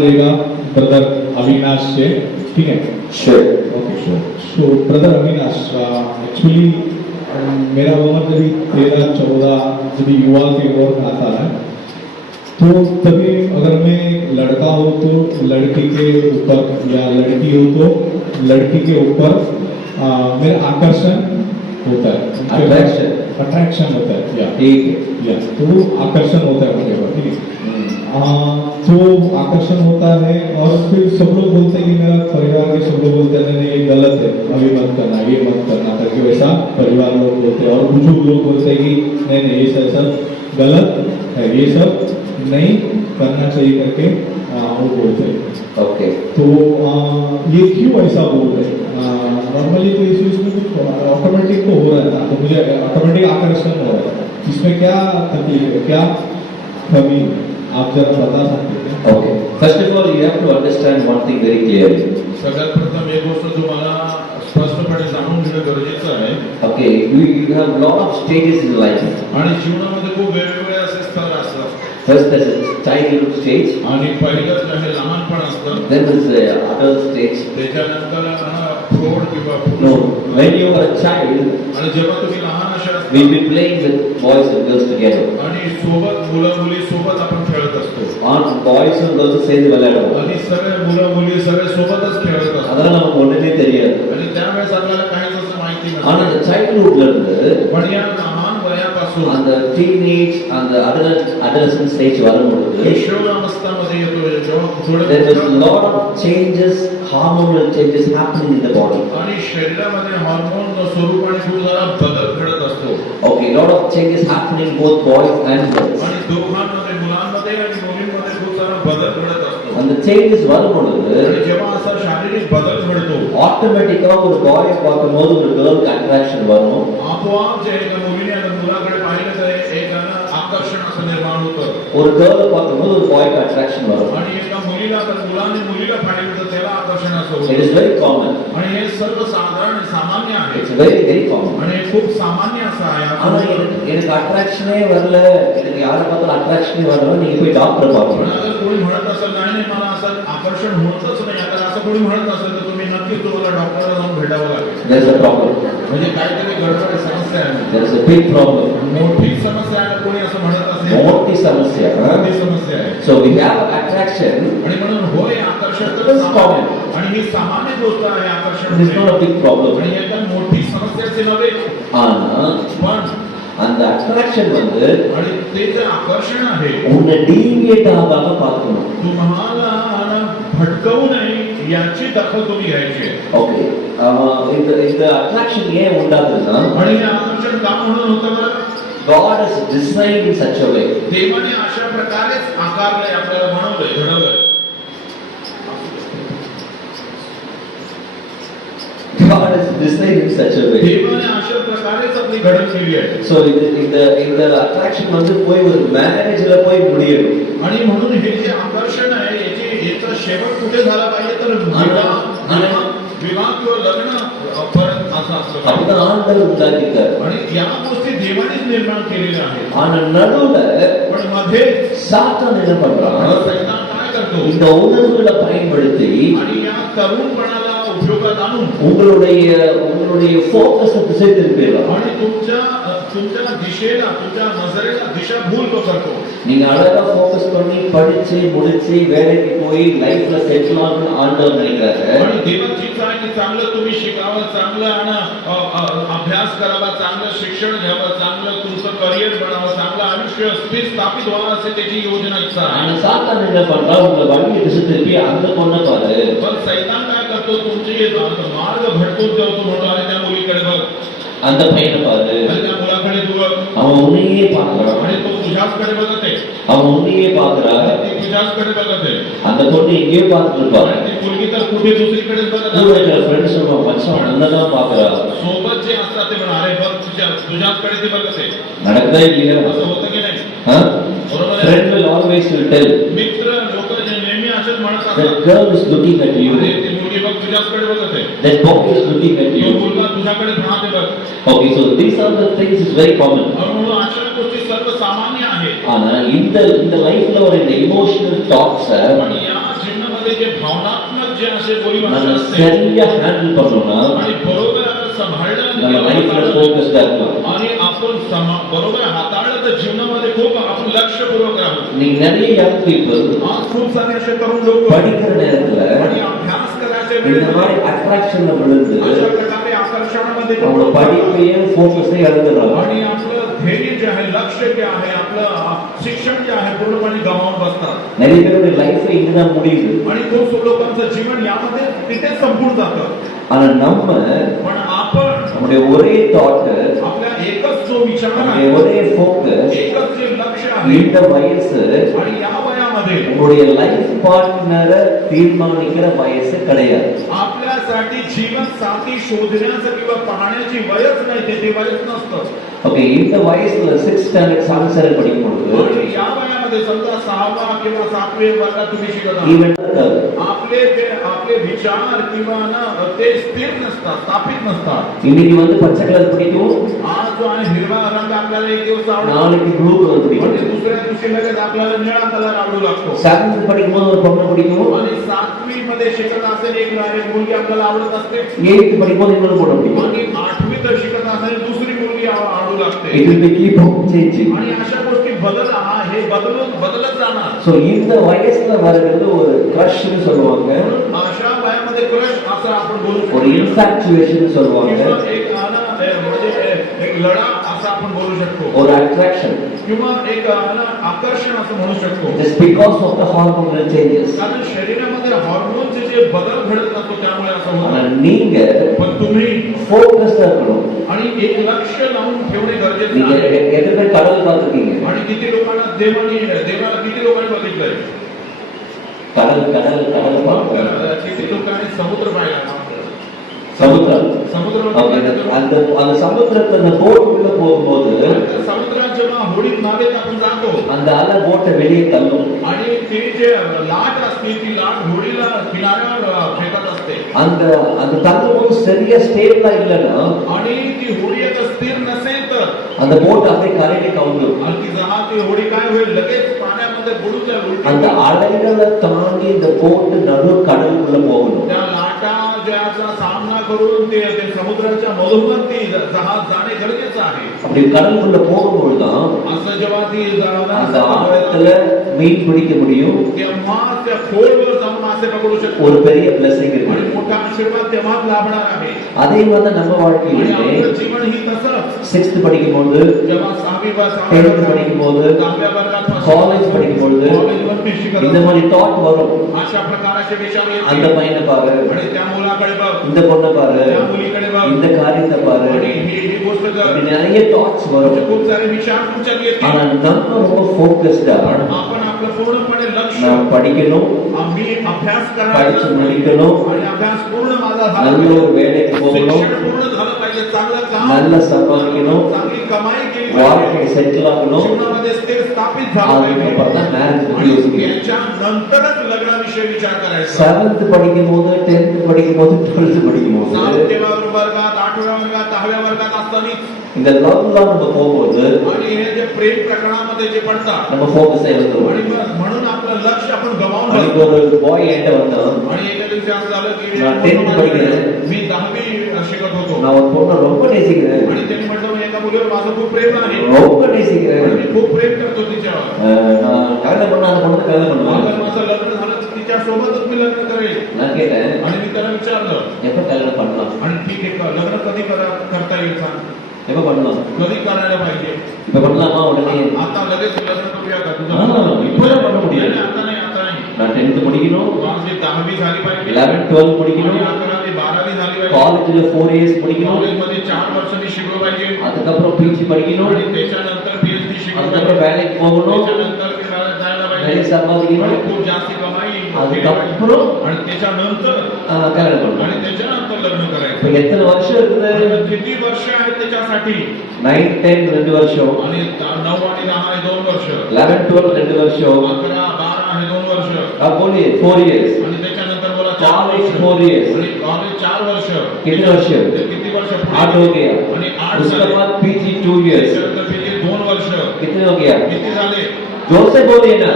देगा ब्रदर अविनाश से, ठीक है? Sure. Okay sure. So brother Avinash, actually मेरा उम्र जब 13-14 जब युवा के ओर में आता है, तो तभी अगर मैं लड़का हो तो लड़की के ऊपर या लड़की हो तो लड़की के ऊपर मेरा आकर्षण होता है, अट्रैक्शन होता है, या ठीक है, या तो वो आकर्षण होता है मुझे, ठीक है? तो आकर्षण होता है और फिर सब लोग बोलते हैं कि मेरा परिवार के सब लोग बोलते हैं नहीं ये गलत है, अभी मत करना, ये मत करना करके वैसा परिवार लोग बोलते हैं, और बुजुर्ग लोग बोलते हैं कि नहीं नहीं ये सब गलत है, ये सब नहीं करना चाहिए करके वो बोलते हैं। ओके। तो ये क्यों ऐसा बोल रहे हैं? नॉर्मली तो इस इसमें कुछ ऑटोमेटिक तो हो रहा है ना, तो मुझे ऑटोमेटिक आकर्षण हो रहा है, इसमें क्या तकलीफ है, क्या कमी है, आप जरा बता सकते हैं? Okay. First of all, you have to understand one thing very clearly. सगळ्यात प्रथम एक गोष्ट तुम्हाला स्पष्टपणे जाणून घेणं गरजेचं आहे. Okay, you have lot of stages in life. आणि जीवनामध्ये खूप वेगवेगळे असे स्तर असतात. First there's a childhood stage. आणि पहिलं जे लहानपण असतं. Then there's the adult stage. त्याच्यानंतर प्रौढ किंवा No, when you are a child, आणि जेव्हा तुम्ही लहान असे we'll be playing with boys and girls together. आणि सोबत मुलं मुली सोबत आपण खेळत असतो. And boys and girls சேர்ந்து விளையாடுவோம். आणि सगळे मुलं मुली सगळे सोबतच खेळत असतात. அதனால நமக்கு ஒண்ணுமே தெரியாது. आणि त्यावेळेस आपल्याला काहीच असं माहिती ஆனா नसतं. அந்த childhoodல இருந்து पण या लहान वयापासून அந்த teenage and the adolescent stage வரும்போது किशोरावस्थेमध्ये येतो, जेव्हा there is a थोडं lot of changes, hormonal changes happening in the body. आणि शरीरामध्ये हार्मोन स्वरूपाने खूप सारा बदल घडत असतो. Okay, lot of changes happening both boys and girls. आणि दोघांमध्ये मुलांमध्ये आणि मुलींमध्ये खूप सारा बदल घडत असतो. அந்த changes வரும்போது आणि जेव्हा असा शारीरिक बदल घडतो, ஆட்டோமேட்டிக்கா ஒரு பாய் பார்க்கும்போது ஒரு கேர்ளுக்கு அட்ராக்ஷன் வரும். आपोआप जे एका मुलीने आता मुलाकडे पाहिलं तर एक आकर्षण असं निर्माण होतं. ஒரு கேர்ள் பார்க்கும்போது ஒரு பாய்க்கு அட்ராக்ஷன் வரும். आणि एका मुलीला तर मुलाने मुलीला पाहिलं तर त्याला आकर्षण असं It होतं. is very common. आणि हे सर्वसाधारण सामान्य आहे. It's very common. आणि हे खूप सामान्य असं आहे. ஆனா எனக்கு அட்ராக்ஷனே வரல, எனக்கு யாரை பார்த்தாலும் அட்ராக்ஷனே வரல, நீங்க போய் டாக்டர் पण பாருங்க. अगर कोणी म्हणत असेल नाही नाही मला असं आकर्षण होतच नाही, आता असं कोणी म्हणत असेल तर तुम्ही नक्कीच तुम्हाला डॉक्टरला जाऊन भेटावं लागेल. There is a problem. म्हणजे काहीतरी गडबड आहे, समस्या आहे. There is a big problem. मोठी समस्या आहे कोणी असं म्हणत असेल, मोठी समस्या. मोठी समस्या आहे. So we have attraction. आणि म्हणून होय आकर्षण तर That's सामान्य common. आहे. आणि ही सामान्य गोष्ट आहे आकर्षण It is not a big problem. आणि याच्या मोठी समस्याचे नव्हे, ஆனா पण அந்த அட்ராக்ஷன் வந்து आणि ते जे आकर्षण आहे உன்னை டீவியேட் ஆகாம பார்க்கணும். तुम्हाला भटकवू नये याची दखल तुम्ही घ्यायची आहे. ஓகே, இந்த அட்ராக்ஷன் ஏன் உண்டாகுதுன்னா आणि हे आकर्षण का म्हणून होतं बरं? God has designed in such a way. देवाने अशा प्रकारेच आकारलंय, आपल्याला बनवलंय, घडवलंय. God has designed in such a way. देवाने अशा प्रकारेच आपली घडण केली आहे. So இந்த அட்ராக்ஷன் வந்து போய் ஒரு மேரேஜ்ல போய் முடியும். आणि म्हणून हे जे आकर्षण आहे याचा शेवट कुठे झाला पाहिजे तर विवाह किंवा लग्न पर्यंत असं असतं. அப்படிதான் ஆண்டவர் உண்டாக்கிட்டார். आणि या गोष्टी देवानेच निर्माण केलेल्या आहेत. ஆனா நடுவுல पण मध्ये சாத்தான் என்ன பண்றான்? सैतान काय करतो? இந்த உணர்வுகளை பயன்படுத்தி आणि या तरुणपणाला उपयोगात आणून உங்களுடைய ஃபோக்கஸை திசை திருப்பிடலாம். आणि तुमच्या दिशेला, तुमच्या नजरेला दिशाभूल तो करतो. நீங்க அழகா ஃபோக்கஸ் பண்ணி படிச்சு முடிச்சு வேலைக்கு போய் லைஃப்ல செட்டில் ஆகணும்னு ஆண்டவர் நினைக்கிறாரு. आणि देवाची इच्छा आहे की चांगलं तुम्ही शिकावं, चांगलं आणि अभ्यास करावा, चांगलं शिक्षण घ्यावं, चांगलं तुमचं करिअर बनावं, चांगलं आयुष्य स्थापित व्हावं असे त्याची योजना इच्छा आहे. ஆனா சாத்தான் என்ன பண்றான்? உங்களை வழியை திசை திருப்பி அந்த பொண்ணை பாரு. पण सैतान काय करतो? तुमचे मार्ग भटकून ठेवतो, म्हणतो आणि त्या मुलीकडे बघ, அந்த பையனை பாரு. आणि त्या मुलाकडे तू बघ, அவன் உன்னையே பார்க்கறான். आणि तो तुझ्याचकडे बघत आहे, அவன் உன்னையே பார்க்கறான். ती तुझ्याचकडे बघत आहे. அந்த பொண்ணு எங்கேயோ பார்த்துட்டு இருப்பான். आणि ती मुलगी तर कुठे दुसरीकडे बघत கூட आहे. இருக்கிற ஃப்ரெண்ட்ஸ் சொல்லுவான், மச்சான் உன்னதான் பார்க்கறா. सोबत जे असतात ते म्हणा, अरे बघ तुझ्याचकडे ती बघत आहे. நடக்குதா இல்லையா? असं होतं की नाही? बरोबर आहे. Friend will always will tell. मित्र लोक जे नेहमी असंच म्हणत That असतात, girl is looking at you. अरे ती मुलगी बघ तुझ्याचकडे बघत आहे. That boy is looking at तो you. मुलगा तुझ्याकडे पाहते बघ. Okay, so these are the things is very common. म्हणून अशा गोष्टी सर्व सामान्य आहेत. ஆனா இந்த லைஃப்ல ஒரு இந்த இமோஷனல் டாக்ஸ் पण या जीवनामध्ये जे भावनात्मक जे असे बोलीभाषा நம்ம असते சரியா ஹேண்டில் பண்ணோம்னா आणि बरोबर आपण सांभाळलं நம்ம லைஃப்ல ஃபோக்கஸ்டா இருக்கலாம். आणि आपण बरोबर हाताळलं तर जीवनामध्ये खूप आपण लक्षपूर्वक राहू. நீங்க நிறைய யங் பீப்புள் आज खूप सारे असे तरुण लोक படிக்கிற நேரத்துல आणि अभ्यास करायच्या இந்த वेळेला மாதிரி அட்ராக்ஷன்ல விழுந்து अशा प्रकारे आकर्षणामध्ये ते அவங்க पडतात. படிப்பையும் ஃபோக்கஸையும் இழந்துடுறாங்க. आणि आपलं ध्येय जे आहे लक्ष जे आहे आपलं शिक्षण जे आहे पूर्णपणे गमावून बसतात நிறைய பேருடைய லைஃப் இங்கதான் முடியுது. आणि खूप लोकांचं जीवन यामध्ये तिथे संपून जातं. ஆனா நம்ம पण आपण நம்முடைய ஒரே தாட் आपल्या एकच जो विचार நம்முடைய आहे ஒரே ஃபோக்கஸ் एकच जे लक्ष आहे இந்த வயசு आणि या वयामध्ये உங்களுடைய லைஃப் பார்ட்னரை தீர்மானிக்கிற வயசு கிடையாது. आपल्यासाठी जीवन साथी शोधण्याचं किंवा पाहण्याची वयच नाही ते वयच नसतं. ஓகே, இந்த வயசுல 6th ஸ்டாண்டர்ட் சான்சர் படிக்கும் பொழுது आणि या वयामध्ये समजा 6वा किंवा 7वे वर्गात तुम्ही शिकत आहात ஈவன் आपले विचार किंवा ना ते स्थिर नसतात स्थापित नसतात. இன்னைக்கு வந்து பச்சை கலர் பிடிக்கும், आज जो आहे हिरवा रंग आपल्याला एक दिवस आवडतो நாளைக்கு ப்ளூ கலர் म्हणजे பிடிக்கும். दुसऱ्या दिवशी लगेच आपल्याला निळा कलर आवडू लागतो. 7th படிக்கும் போது ஒரு பொண்ணு பிடிக்கும், आणि 7वी मध्ये शिकत असेल एक मुलगी आपल्याला आवडत असते 8th படிக்கும் போது இன்னொரு பொண்ணு பிடிக்கும். आणि 8वी तर शिकत असेल दुसरी मुलगी आवडू लागते. It will be keep on changing. आणि अशा गोष्टी हे बदलत जाणार. சோ இந்த வயசுல வருகிறது ஒரு க்ரஷ்னு சொல்லுவாங்க, अशा वयामध्ये क्रश असं आपण बोलू ஒரு शकतो இன்ஃபாக்சுவேஷன் சொல்லுவாங்க, किंवा म्हणजे एक लढा असं आपण बोलू शकतो ஒரு அட்ராக்ஷன். किंवा एक आकर्षण असं म्हणू शकतो. Just because of the hormonal changes. कारण शरीरामध्ये हार्मोनचे जे बदल घडत असतो त्यामुळे असं ஆனா होतं. நீங்க पण तुम्ही ஃபோக்கஸ்டா இருக்கணும். आणि एक लक्ष लावून ठेवणे गरजेचं நீங்க आहे. எத்தனை பேர் கடல் பார்த்துருக்கீங்க? आणि किती लोकांना देवाला किती लोकांनी बघितलंय கடல் கடல் கடல் பார்க்க किती लोकांनी समुद्र पाहिला சமுத்திரம். समुद्र Okay, அந்த அந்த சமுத்திரத்துல அந்த போட் உள்ள போகும்போது समुद्रात जेव्हा होडीत नावेत आपण जातो அந்த அலை போட்டை வெளியே தள்ளும். आणि ती जे लाट असते ती लाट होडीला किनाऱ्यावर फेकत असते அந்த அந்த தள்ளும்போது சரியா ஸ்டேபிளா இல்லைன்னா आणि ती होडी एक स्थिर नसेल तर அந்த போட் அப்படியே கரைக்கு கவுந்துடும். आणि ती जहा ती होडी काय होईल लगेच पाण्यामध्ये बुडून जाईल அந்த उलटी. அலைகளை தாண்டி இந்த போட் நடு கடலுக்குள்ள போகணும். त्या लाटा ज्याचा सामना करून ते समुद्राच्या मधोमध ती जहाज जाणे गरजेचं आहे. அப்படி கடலுக்குள்ள போகும்போதுதான் असं जेव्हा ती அந்த ஆழத்துல மீன் பிடிக்க முடியும். तेव्हा त्या खोलवर जाऊन मासे पकडू शकतो ஒரு பெரிய blessing आणि இருக்கு. मोठा आशीर्वाद तेव्हाच लाभणार आहे. அதே மாதிரி தான் நம்ம आणि வாழ்க்கையிலே आपलं जीवन ही तसंच 6th படிக்கும்போது, जेव्हा 10वी 10th படிக்கும்போது, वर्गात காலேஜ் படிக்கும்போது कॉलेजमध्ये शिकत இந்த மாதிரி தாட் வரும். अशा प्रकारचे विचार அந்த येतील பையனை பாரு, आणि त्या मुलाकडे बघ இந்த பொண்ணை பாரு, त्या मुलीकडे बघ இந்த காரியத்தை பாரு, आणि ही गोष्ट कर அப்படி நிறைய தாட்ஸ் வரும். असे खूप सारे विचार तुमच्यात ஆனா येतील. நம்ம ரொம்ப ஃபோக்கஸ்டா आपण आपलं पूर्णपणे लक्ष நான் படிக்கணும், आम्ही अभ्यास படிச்சு करायचा முடிக்கணும், आणि अभ्यास पूर्ण माझा நல்ல झाला ஒரு வேலைக்கு போகணும், शिक्षण पूर्ण झालं पाहिजे चांगलं काम நல்ல சம்பாதிக்கணும், चांगली कमाई केली வாழ்க்கை पाहिजे செட்டில் ஆகணும். जीवनामध्ये स्थिर स्थापित झालं அதுக்கப்புறம் தான் पाहिजे மேரேஜ் பத்தி आणि யோசிக்கணும். याच्या नंतरच लग्नाविषयी विचार करायचा. 7th படிக்கும் போது, 10th படிக்கும் போது, 12th படிக்கும் போது 7व्या वर्गात 8व्या वर्गात 10व्या वर्गात असताना இந்த லவ்லாம் நம்ம போகும்போது आणि हे जे प्रेम प्रकरणामध्ये जे पडतात நம்ம ஃபோக்கஸை இழந்துருவோம். आणि म्हणून आपलं लक्ष आपण गमावून அன்னைக்கு बसतो. ஒரு பாய் என்கிட்ட வந்தான், आणि एका दिवशी असं झालं की நான் 10th படிக்கிறேன். मी 10वी शिकत होतो நான் ஒரு பொண்ணை ரொம்ப நேசிக்கிறேன், आणि त्यांनी म्हटलं एका मुलीवर माझं खूप प्रेम आहे ரொம்ப நேசிக்கிறேன், आणि मी खूप प्रेम करतो तिच्यावर நான் கல்யாணம் பண்ண அந்த பொண்ணை கல்யாணம் பண்ணுவேன். अगर माझं लग्न झालं तर तिच्या सोबतच मी लग्न करेल. நான் கேட்டேன், आणि मी त्याला विचारलं எப்ப கல்யாணம் பண்ணலாம், आणि ठीक आहे लग्न कधी करता येईल सांग எப்ப பண்ணலாம், कधी करायला पाहिजे இப்ப பண்ணலாமா உடனே? आता लगेच लग्न करूया का तुझं இப்பதான் பண்ண முடியாது. नाही, आता नाही आता नाही நான் 10th முடிக்கணும், माझी 10वी झाली पाहिजे 11th 12th आणि முடிக்கணும், 11वी 12वी झाली पाहिजे காலேஜ்ல 4 years படிக்கணும், कॉलेजमध्ये 4 वर्ष मी शिकलो पाहिजे அதுக்கப்புறம் PG படிக்கணும், आणि त्याच्यानंतर PhD शिकलो அதுக்கப்புறம் पाहिजे வேலைக்கு போகணும், त्याच्यानंतर मी शाळेत जायला நிறைய पाहिजे சம்பாதிக்கணும், आणि खूप जास्ती कमाई केली पाहिजे. அதுக்கப்புறம் आणि त्याच्यानंतर கல்யாணம் பண்ணணும். आणि त्याच्यानंतर लग्न இப்ப करायचं எத்தனை வருஷம் இருக்குது? आणि किती वर्ष आहेत त्याच्यासाठी 9, 10 2 வருஷம், आणि 9 आणि 10 हे 2 वर्ष 11, 12 2 வருஷம், 11, 12 हे 2 वर्ष बोलिए 4 years, आणि त्याच्यानंतर बोला 4 कॉलेज वर्ष 4 years, आणि कॉलेज 4 वर्ष कितने वर्ष? ते किती वर्ष पुढे? 8 हो गया, आणि 8 उसके झाले बाद PG 2 years, त्याच्यानंतर PhD 2 वर्ष कितने हो गया? किती झाले? जोर से बोलिए ना.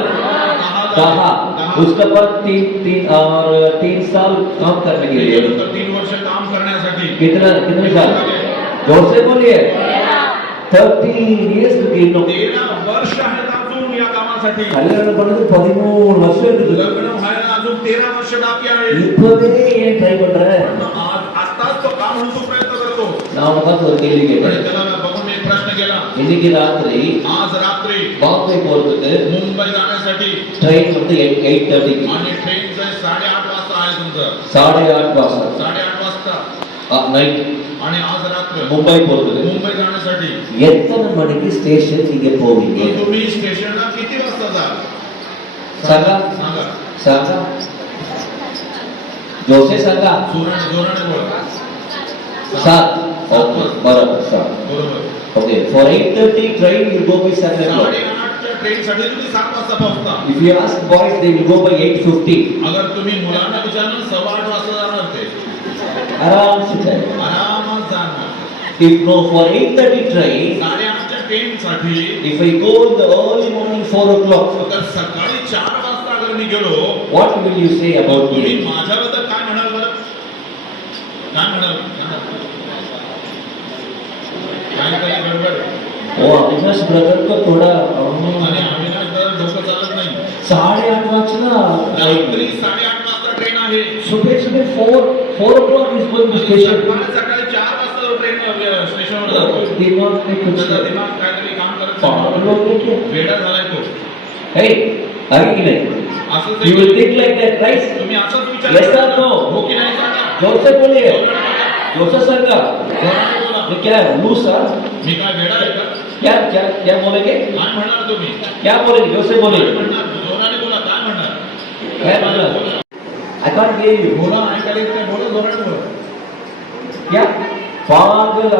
10 10. 10 रहा। उसके बाद 3 साल काम करने के लिए। त्याच्यानंतर 3 वर्ष काम करण्यासाठी कितने साल? जोर से बोलिए। 13 years गिनो। 13 वर्ष आहेत अजून या कामासाठी. கல்யாணம் பண்ணது 13 வருஷம் இருக்குது. लग्न व्हायला अजून 13 वर्ष बाकी आहेत. இப்பவே ஏன் ட்ரை பண்ற? आताच तो काम होतो प्रयत्न करतो. நான் உனக்கு ஒரு கேள்வி आणि கேட்டேன். त्याला बघून मी एक प्रश्न केला. இன்னைக்கு ராத்திரி आज रात्री பாம்பே போறதுக்கு मुंबई जाण्यासाठी ट्रेन வந்து 8:30 க்கு. आणि ट्रेनचं 8:30 वाजता आहे तुमचं. 8:30 वाजता 8:30 वाजता நைட் आणि आज रात्र मुंबई போறதுக்கு. मुंबई जाण्यासाठी எத்தனை மணிக்கு ஸ்டேஷன் நீங்க போவீங்க? तर तुम्ही स्टेशनला किती वाजता जाल? सांगा सांगा. सांगा जोसे सांगा. जोराने बोला. 7 ओके बरोबर 7 बरोबर. Okay for 8:30 train will go by 7 o'clock. 8:30च्या ट्रेनसाठी तुम्ही 7 वाजता पोहोचता. If you ask boys they will go by 8:50. अगर तुम्ही मुलांना विचारलं 8:15 वाजता जाणार ते आराम से जाए. आरामात जाणार. If no for 8:30 train, 8:30च्या ट्रेनसाठी if I go in the early morning 4 o'clock, तर सकाळी 4 वाजता अगर मी गेलो what will you say about तुम्ही me? माझ्याबद्दल काय म्हणाल बरं? काय म्हणाल? काहीतरी गडबड. ओ अविनाश ब्रदर को थोडा आणि अविनाश दादा डोकं चालत नाही. 8:30 वाजता रात्री 8:30 वाजता ट्रेन आहे. सुबह 4 o'clock is going to station. सकाळी 4 वाजता ट्रेन स्टेशनवर जातो. दिमाग में कुछ त्याचा दिमाग काहीतरी काम करत पागल हो गया क्या? वेडा झालाय तो. Hey, are you नहीं? असं You will think like that, right? तुम्ही असंच विचार Yes or no? हो की नाही सांगा. जोर से बोलिए. जोर से सांगा. जोराने बोला. ये क्या है? लूस हाँ? मी काय वेडा आहे का? क्या क्या क्या बोलेंगे? काय म्हणणार तुम्ही? क्या बोलेंगे? जोर से काय बोलिए. म्हणणार? जोराने बोला. काय म्हणणार? क्या मतलब? I can't hear you. बोला ऐकायला येत नाही. बोला जोराने बोला. क्या? पागल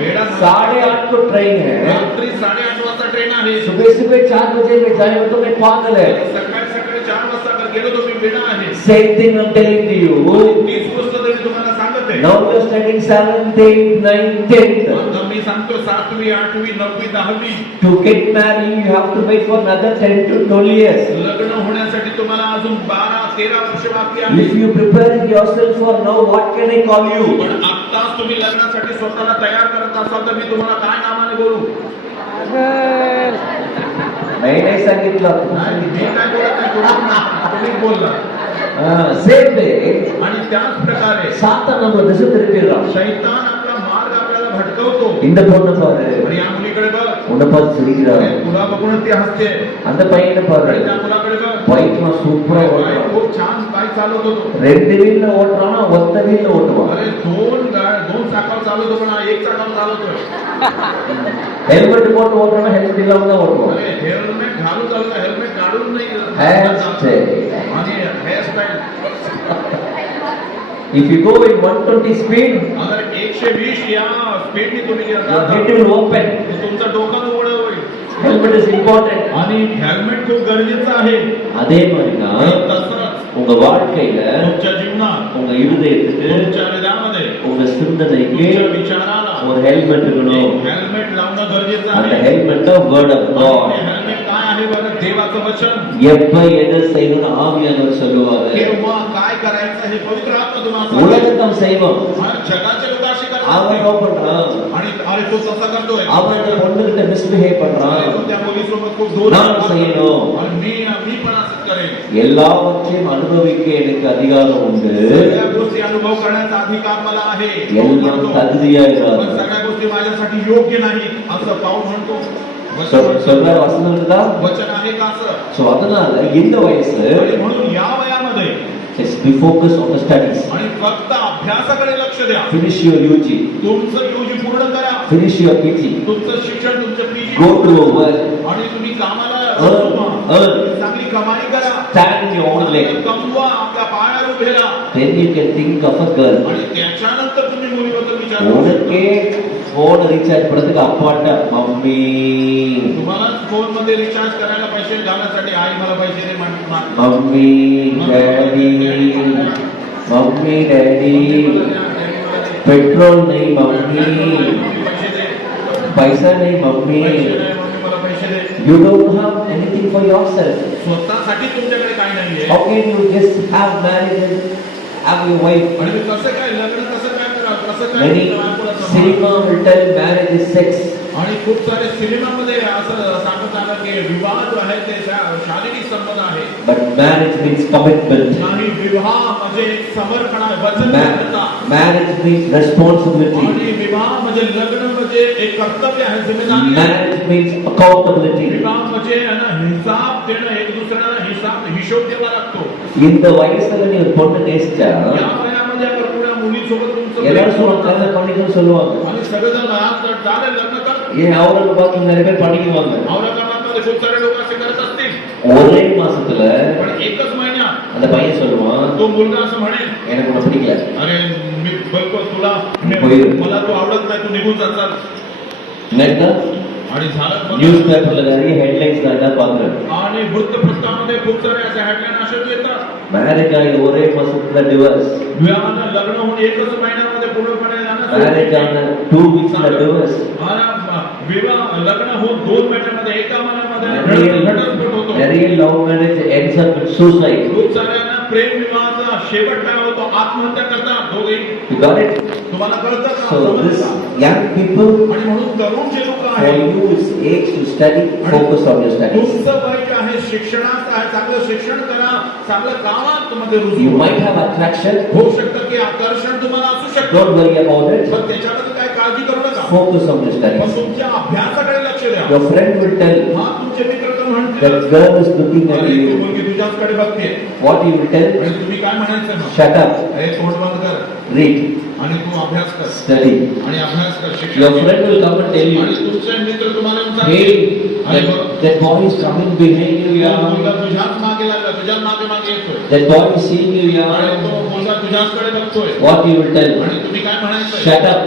वेडा 8:30 को ट्रेन है. रात्री 8:30 वाजता ट्रेन आहे. सुबह 4 बजे में जाए तो मैं पागल है. सकाळी 4 वाजता अगर गेलो तो मी वेडा आहे. Same thing I'm telling to you. तीच गोष्ट तरी तुम्हाला सांगत आहे. Now you're studying 7th, 8th, 9th, 10th. आता मी सांगतो 7वी 8वी 9वी 10वी To get married, you have to wait for another 10 to 12 years. लग्न होण्यासाठी तुम्हाला अजून 12-13 वर्ष बाकी आहे. If you prepare yourself for now, what can I call you? पण आत्ताच तुम्ही लग्नासाठी स्वतःला तयार करत असाल तर मी तुम्हाला काय नावाने बोलू? नाही सांगितलं. नाही, मी काय बोलत नाही, तुम्हीच बोलला. Same way, आणि त्याच प्रकारे சாத்தான் நம்ம திசை திருப்பிடுறான். शैतान आपला मार्ग आपल्याला भटकवतो. இந்த பொண்ணை பாரு, आणि या मुलीकडे बघ, உன்னை பார்த்து சிரிக்கிறான். तुला बघून ती हसते. அந்த பையனை பாரு, आणि त्या मुलाकडे बघ, பைக்லாம் சூப்பரா बाई ஓட்டுறான். खूप छान बाईक चालवत होतो. 2 வீல்ல ஓட்டுறானா, ஒத்த வீல்ல ஓட்டுவான். अरे दोन चाकावर चालवतो पण हा एक चाकावर चालवतोय. हेल्मेट போட்டு ஓட்டுறானா, हेल्मेट இல்லாம தான் ஓட்டுவான். अरे हेल्मेट घालून चालवतो, हेल्मेट काढून नाही. Hairstyle. आणि hairstyle. If you go in 120 speed, अगर 120 या स्पीडने तुम्ही your जाता head will open. तर तुमचं डोकं उघड होईल. Helmet is important. आणि हेल्मेट खूप गरजेचं आहे. அதே மாதிரி தான் तसंच உங்க வாழ்க்கையில, तुमच्या जीवनात, உங்க இருதயத்துக்கு, तुमच्या हृदयामध्ये, உங்க சிந்தனைக்கு तुमच्या विचाराला ஒரு ஹெல்மெட் இருக்கணும். हेल्मेट लावणं गरजेचं அந்த आहे. ஹெல்மெட் வேர்ட் ஆஃப் आणि காட். ते हेल्मेट काय आहे बरं? देवाचं वचन. எப்ப எதை செய்யணும் ஆவியானவர் சொல்லுவாரு. केव्हा काय करायचं हे पवित्र आत्मा तुम्हाला सांगेल. உலகத்தம் செய்வோம், आणि जगाचे लोक अशी करतात. அவன் என்ன பண்றான்? आणि अरे तो तसा करतोय. அவன் அந்த பொண்ணுகிட்ட மிஸ்பிஹேவ் अरे பண்றான். तो त्या मुलीसोबत खूप दूर நான் செய்யணும். आणि मी पण असंच करेन. எல்லாவற்றையும் அனுபவிக்க எனக்கு அதிகாரம் உண்டு. सगळ्या गोष्टी अनुभव करण्याचा अधिकार मला आहे. எல்லாம் தகுதியா पण இருக்காது. सगळ्या गोष्टी माझ्यासाठी योग्य नाही असं पाऊल म्हणतो. சொல்ற வசனம் இருக்குதா? वचन आहे का असं? சோ அதனால இந்த வயசு आणि म्हणून या वयामध्ये just be focused on the studies. आणि फक्त अभ्यासाकडे लक्ष द्या. Finish your UG, तुमचं युजी पूर्ण करा. finish your PG, तुमचं शिक्षण, तुमचं पीजी go to work, आणि तुम्ही कामाला earn, चांगली कमाई करा. stand in your own leg. कमवा, आपल्या पायावर उभे राहा. Then you can think of a girl. आणि त्याच्यानंतर तुम्ही मुलीबद्दल विचार करू शकता. உனக்கே போன் ரீசார்ஜ் பண்றதுக்கு அப்பாட்ட மம்மி, तुम्हाला फोन मध्ये रिचार्ज करायला पैसे घालण्यासाठी आई मला पैसे दे म्हणतात. Mummy daddy, mummy daddy, petrol नहीं मम्मी, पैसा नहीं मम्मी, पैसे दे, मम्मी मला पैसे दे. you don't have anything anything for yourself. स्वतःसाठी तुमच्याकडे काय नाहीये. How can you just have marriage and have your wife? आणि मी कसं काय लग्न कसं काय करावं कसं काय Many बायकोला सांभाळावं? cinema will tell marriage is sex. आणि खूप सारे सिनेमामध्ये असं सांगत आलं की विवाह जो आहे ते शारीरिक संबंध आहे. But marriage means commitment. आणि विवाह म्हणजे एक समर्पण आहे, वचनबद्धता. Marriage means responsibility. आणि विवाह म्हणजे लग्न म्हणजे एक कर्तव्य आहे, जिम्मेदारी आहे. Marriage means accountability. विवाह म्हणजे आहे ना हिसाब देणं, एक दुसऱ्याला हिशोब द्यावा लागतो. இந்த வயசுல நீ ஒரு பொண்ணு நேசிச்சா या वयामध्ये आपण पुन्हा मुलीसोबत तुमचं எல்லாரும் प्रेम சொல்லுவாங்க करता. கல்யாணம் பண்ணிக்கணும்னு சொல்லுவாங்க. आणि सगळेजण चालेल लग्न कर. ஏன் அவரோட பார்த்து நிறைய பேர் பண்ணிக்குவாங்க. औरंगाबादमध्ये खूप सारे लोक असे करत असतील. ஒரே மாசத்துல पण एकच महिन्यात அந்த பையன் சொல்லுவான் तो मुलगा असं म्हणेल, எனக்கு உன்னை பிடிக்கல. अरे मी बोलतो तुला होईल. मला तू आवडत नाही, तू निघून जातात. நேத்தா आणि झालं मग. நியூஸ் பேப்பர்ல நிறைய ஹெட்லைன்ஸ் நான் என்ன பாக்குறேன். आणि वृत्तपत्रामध्ये खूप सारे असे हेडलाईन असे येतात. மேரேஜ் ஆகி ஒரே மாசத்துல டிவோர்ஸ். विवाहानं लग्न होऊन एकच महिन्यामध्ये पूर्णपणे மேரேஜ் ஆன 2 வீக்ஸ்ல டிவோர்ஸ். विवाह लग्न होऊन 2 महिन्यामध्ये एका महिन्यामध्ये घटस्फोट होतो. நிறைய love marriage ends up with suicide. खूप साऱ्यांना प्रेम विवाहाचा शेवट काय होतो, आत्महत्या करतात दोघे. You got it? तुम्हाला कळतं का? So this समजतं? young people, आणि म्हणून तरुण जे लोक for आहेत, you it's age to study, focus on your studies. तुमचं वय जे आहे शिक्षणाचं आहे, चांगलं शिक्षण करा, चांगलं कामात मध्ये You रुजू might have attraction, होऊ शकतं की आकर्षण तुम्हाला असू शकतं, don't worry about it. पण त्याच्याबद्दल काय काळजी करू नका. Focus on your पण studies. तुमच्या अभ्यासाकडे लक्ष द्या. Your friend will tell हा तुमचे मित्र तर म्हणतील, that girl is looking at अरे ती you. मुलगी तुझ्याचकडे बघते. What you will tell? आणि तुम्ही काय म्हणायचं मग? Shut up, हे तोंड बंद कर read, आणि तू अभ्यास कर study. आणि अभ्यास कर, शिक्षण Your घे. friend will come and tell आणि you, तुमचे मित्र तुम्हाला येऊन hey, सांगतील, अरे बघ, that boy is coming behind you, तो yeah. मुलगा तुझ्याच मागे लागला, तुझ्याच मागे मागे येतोय. That boy is seeing you, आणि yeah. तो मुलगा तुझ्याचकडे बघतोय. What you will tell? आणि तुम्ही काय म्हणायचं? Shut up,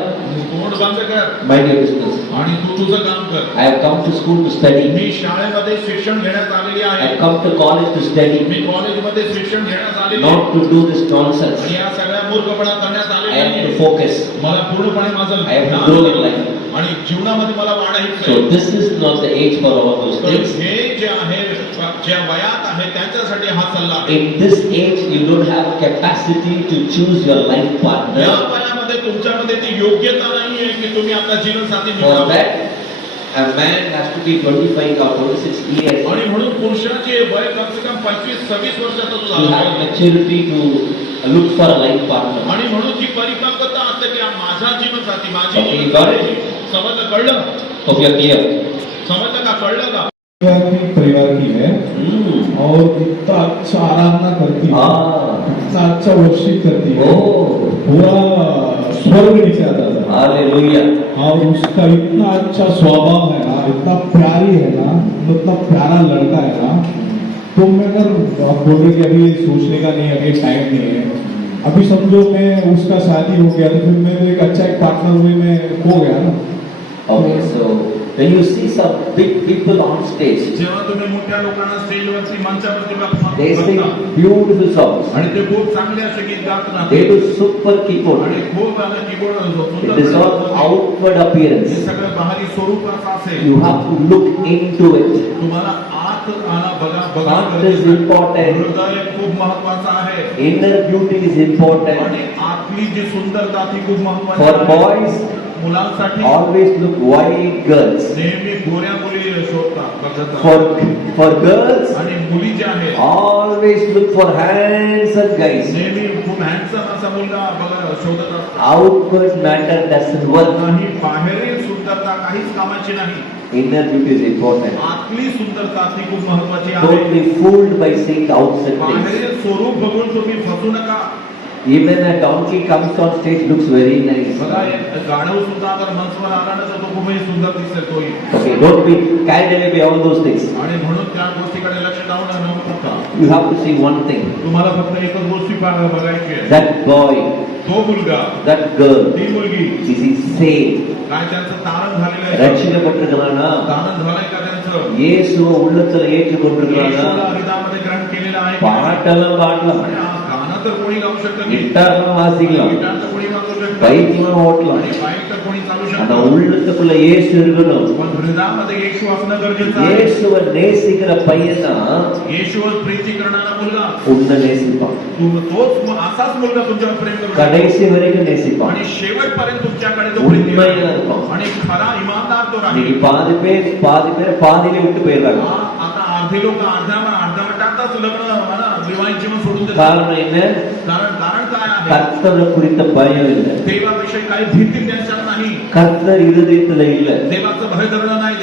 तोंड बंद कर mind your business. आणि तू तुझं काम कर. I have come to school to study. मी शाळेमध्ये शिक्षण घेण्यात आलेली I आहे. have come to college to study, मी कॉलेजमध्ये शिक्षण घेण्यात आलेली आहे. not to do this nonsense. आणि या सगळ्या मूर्खपणा करण्यात I आलेली have to आहे. focus. मला पूर्णपणे माझं I have to ज्ञान grow in life. आणि जीवनामध्ये मला वाढायचं So आहे. this is not the age for all those तर things. हे जे आहे, ज्या वयात आहे त्याच्यासाठी हा सल्ला आहे. In this age, you don't have capacity to choose your life या partner. वयामध्ये तुमच्यामध्ये ती योग्यता नाहीये की तुम्ही आपला जीवनसाथी For निवडावा. that, a man has to be 25 or 26 years. आणि म्हणून पुरुषाचे वय कम से कम 25-26 वर्षाचा तो You झाला have पाहिजे. maturity to look for a life partner. आणि म्हणून ती परिपक्वता असते की हा माझा जीवनसाथी, माझी Okay, जीवनसाथी. got it? समजलं, कळलं? Hope you are clear. समजलं का, कळलं का? परिवार की है और इतना अच्छा आराधना करती है, Ah. इतना अच्छा वर्शिप करती है, Oh. पूरा स्वर्ग नीचे आता था। Hallelujah. और उसका इतना अच्छा स्वभाव है ना, इतना प्यारी है ना, इतना प्यारा लड़का है ना। तो मैं अगर आप बोल रहे कि अभी ये सोचने का नहीं, अभी टाइम नहीं है, अभी समझो मैं उसका शादी हो गया तो फिर मेरे एक अच्छा एक पार्टनर हुए मैं हो गया ना। Okay, so when you see some big people on stage, जेव्हा तुम्ही मोठ्या लोकांना स्टेजवरती मंचावरती they sing बघता beautiful songs. आणि ते खूप चांगले असे गीत गात They राहतात do super keyboard. आणि खूप आणि keyboard It is all outward हे appearance. सगळं बाहेरी स्वरूपाचं असेल. You have to look into it. तुम्हाला आत आणा, बघा Heart is important. हृदय खूप महत्वाचं आहे Inner beauty is important. आणि आतली जी सुंदरता ती खूप महत्वाची For आहे. boys, मुलांसाठी always look white girls. नेहमी गोऱ्या मुली शोधतात, बघतात. For girls, आणि मुली ज्या आहेत always look for handsome guys. नेहमी खूप हँडसम असा मुलगा बघा शोधत असतात. Outward matter doesn't work. नाही, बाहेरील सुंदरता काहीच कामाची नाही. Inner beauty is important. आतली सुंदरता ती खूप महत्वाची आहे. Don't be fooled by seeing the outside things. बाहेरील स्वरूप बघून तुम्ही फसू नका. Even a donkey comes on stage looks very nice. बघा, हे गाढव सुद्धा अगर मंचवर आला ना तर तो खूपही सुंदर दिसेल तोही. Okay, don't be carried away by all those things. आणि म्हणून त्या गोष्टीकडे लक्ष लावणं न करता You have to see one thing. तुम्हाला फक्त एकच गोष्टी बघायची आहे. That boy, तो मुलगा, that girl, ती मुलगी is he saved? काय त्यांचं तारण झालेलं आहे? ரட்சிக்கப்பட்டிருக்கிறானா? तारण झालंय का त्यांचं? இயேசுவை உள்ளத்துல ஏற்றுக்கொண்டிருக்கிறானா? येशूला हृदयामध्ये ग्रहण केलेलं आहे. பாட்டெல்லாம் பாடலாம், आणि हा गाणं तर कोणी गाऊ शकतं नाही. கிட்டார்லாம் வாசிக்கலாம், गिटार तर कोणी वाजवू शकतं. பைக்லாம் ஓட்டலாம். आणि बाईक तर कोणी चालू ஆனா शकतं. உள்ளத்துக்குள்ள இயேசு இருக்கணும். पण हृदयामध्ये येशू असणं गरजेचं आहे. இயேசுவை நேசிக்கிற பையன் தான் येशूवर प्रीती करणारा मुलगा உன்னை நேசிப்பான். तोच असाच मुलगा तुमच्यावर प्रेम करतो கடைசி வரைக்கும் நேசிப்பான். आणि शेवटपर्यंत तुमच्याकडे तो प्रेम உண்மையா करतो. இருப்பான். आणि खरा इमानदार तो இன்னைக்கு राहील. பாதி பேர் பாதியிலே விட்டு போயிடுறாங்க. आता अर्धे लोक अर्ध्यावर टाकताच लग्न विवाहित जीवन सोडून देतात. காரணம் என்ன? कारण काय आहे? கர்த்தரை குறித்த பயம் இல்லை. देवाविषयी काही भीती त्यांच्यात नाही. கர்த்தர் இருதயத்துல இல்ல. देवाचं भय धरणं नाही.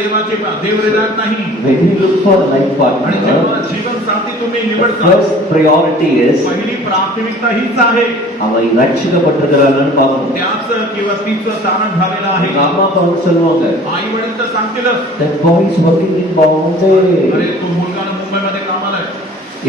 देव हृदयात नाही. When you look for a life आणि partner, जेव्हा जीवन साथी तुम्ही the निवडता, first priority is पहिली प्राथमिकता हीच आहे. அவன் ரட்சிக்கப்பட்டிருக்கிறான்னு பார்க்கணும். त्याच किंवा तीच तारण झालेलं आहे. எங்க அம்மா அப்பா வந்து சொல்லுவாங்க, आई वडील तर सांगतीलच, that boy is working in Bombay, अरे तो मुलगा ना मुंबईमध्ये कामाला आहे,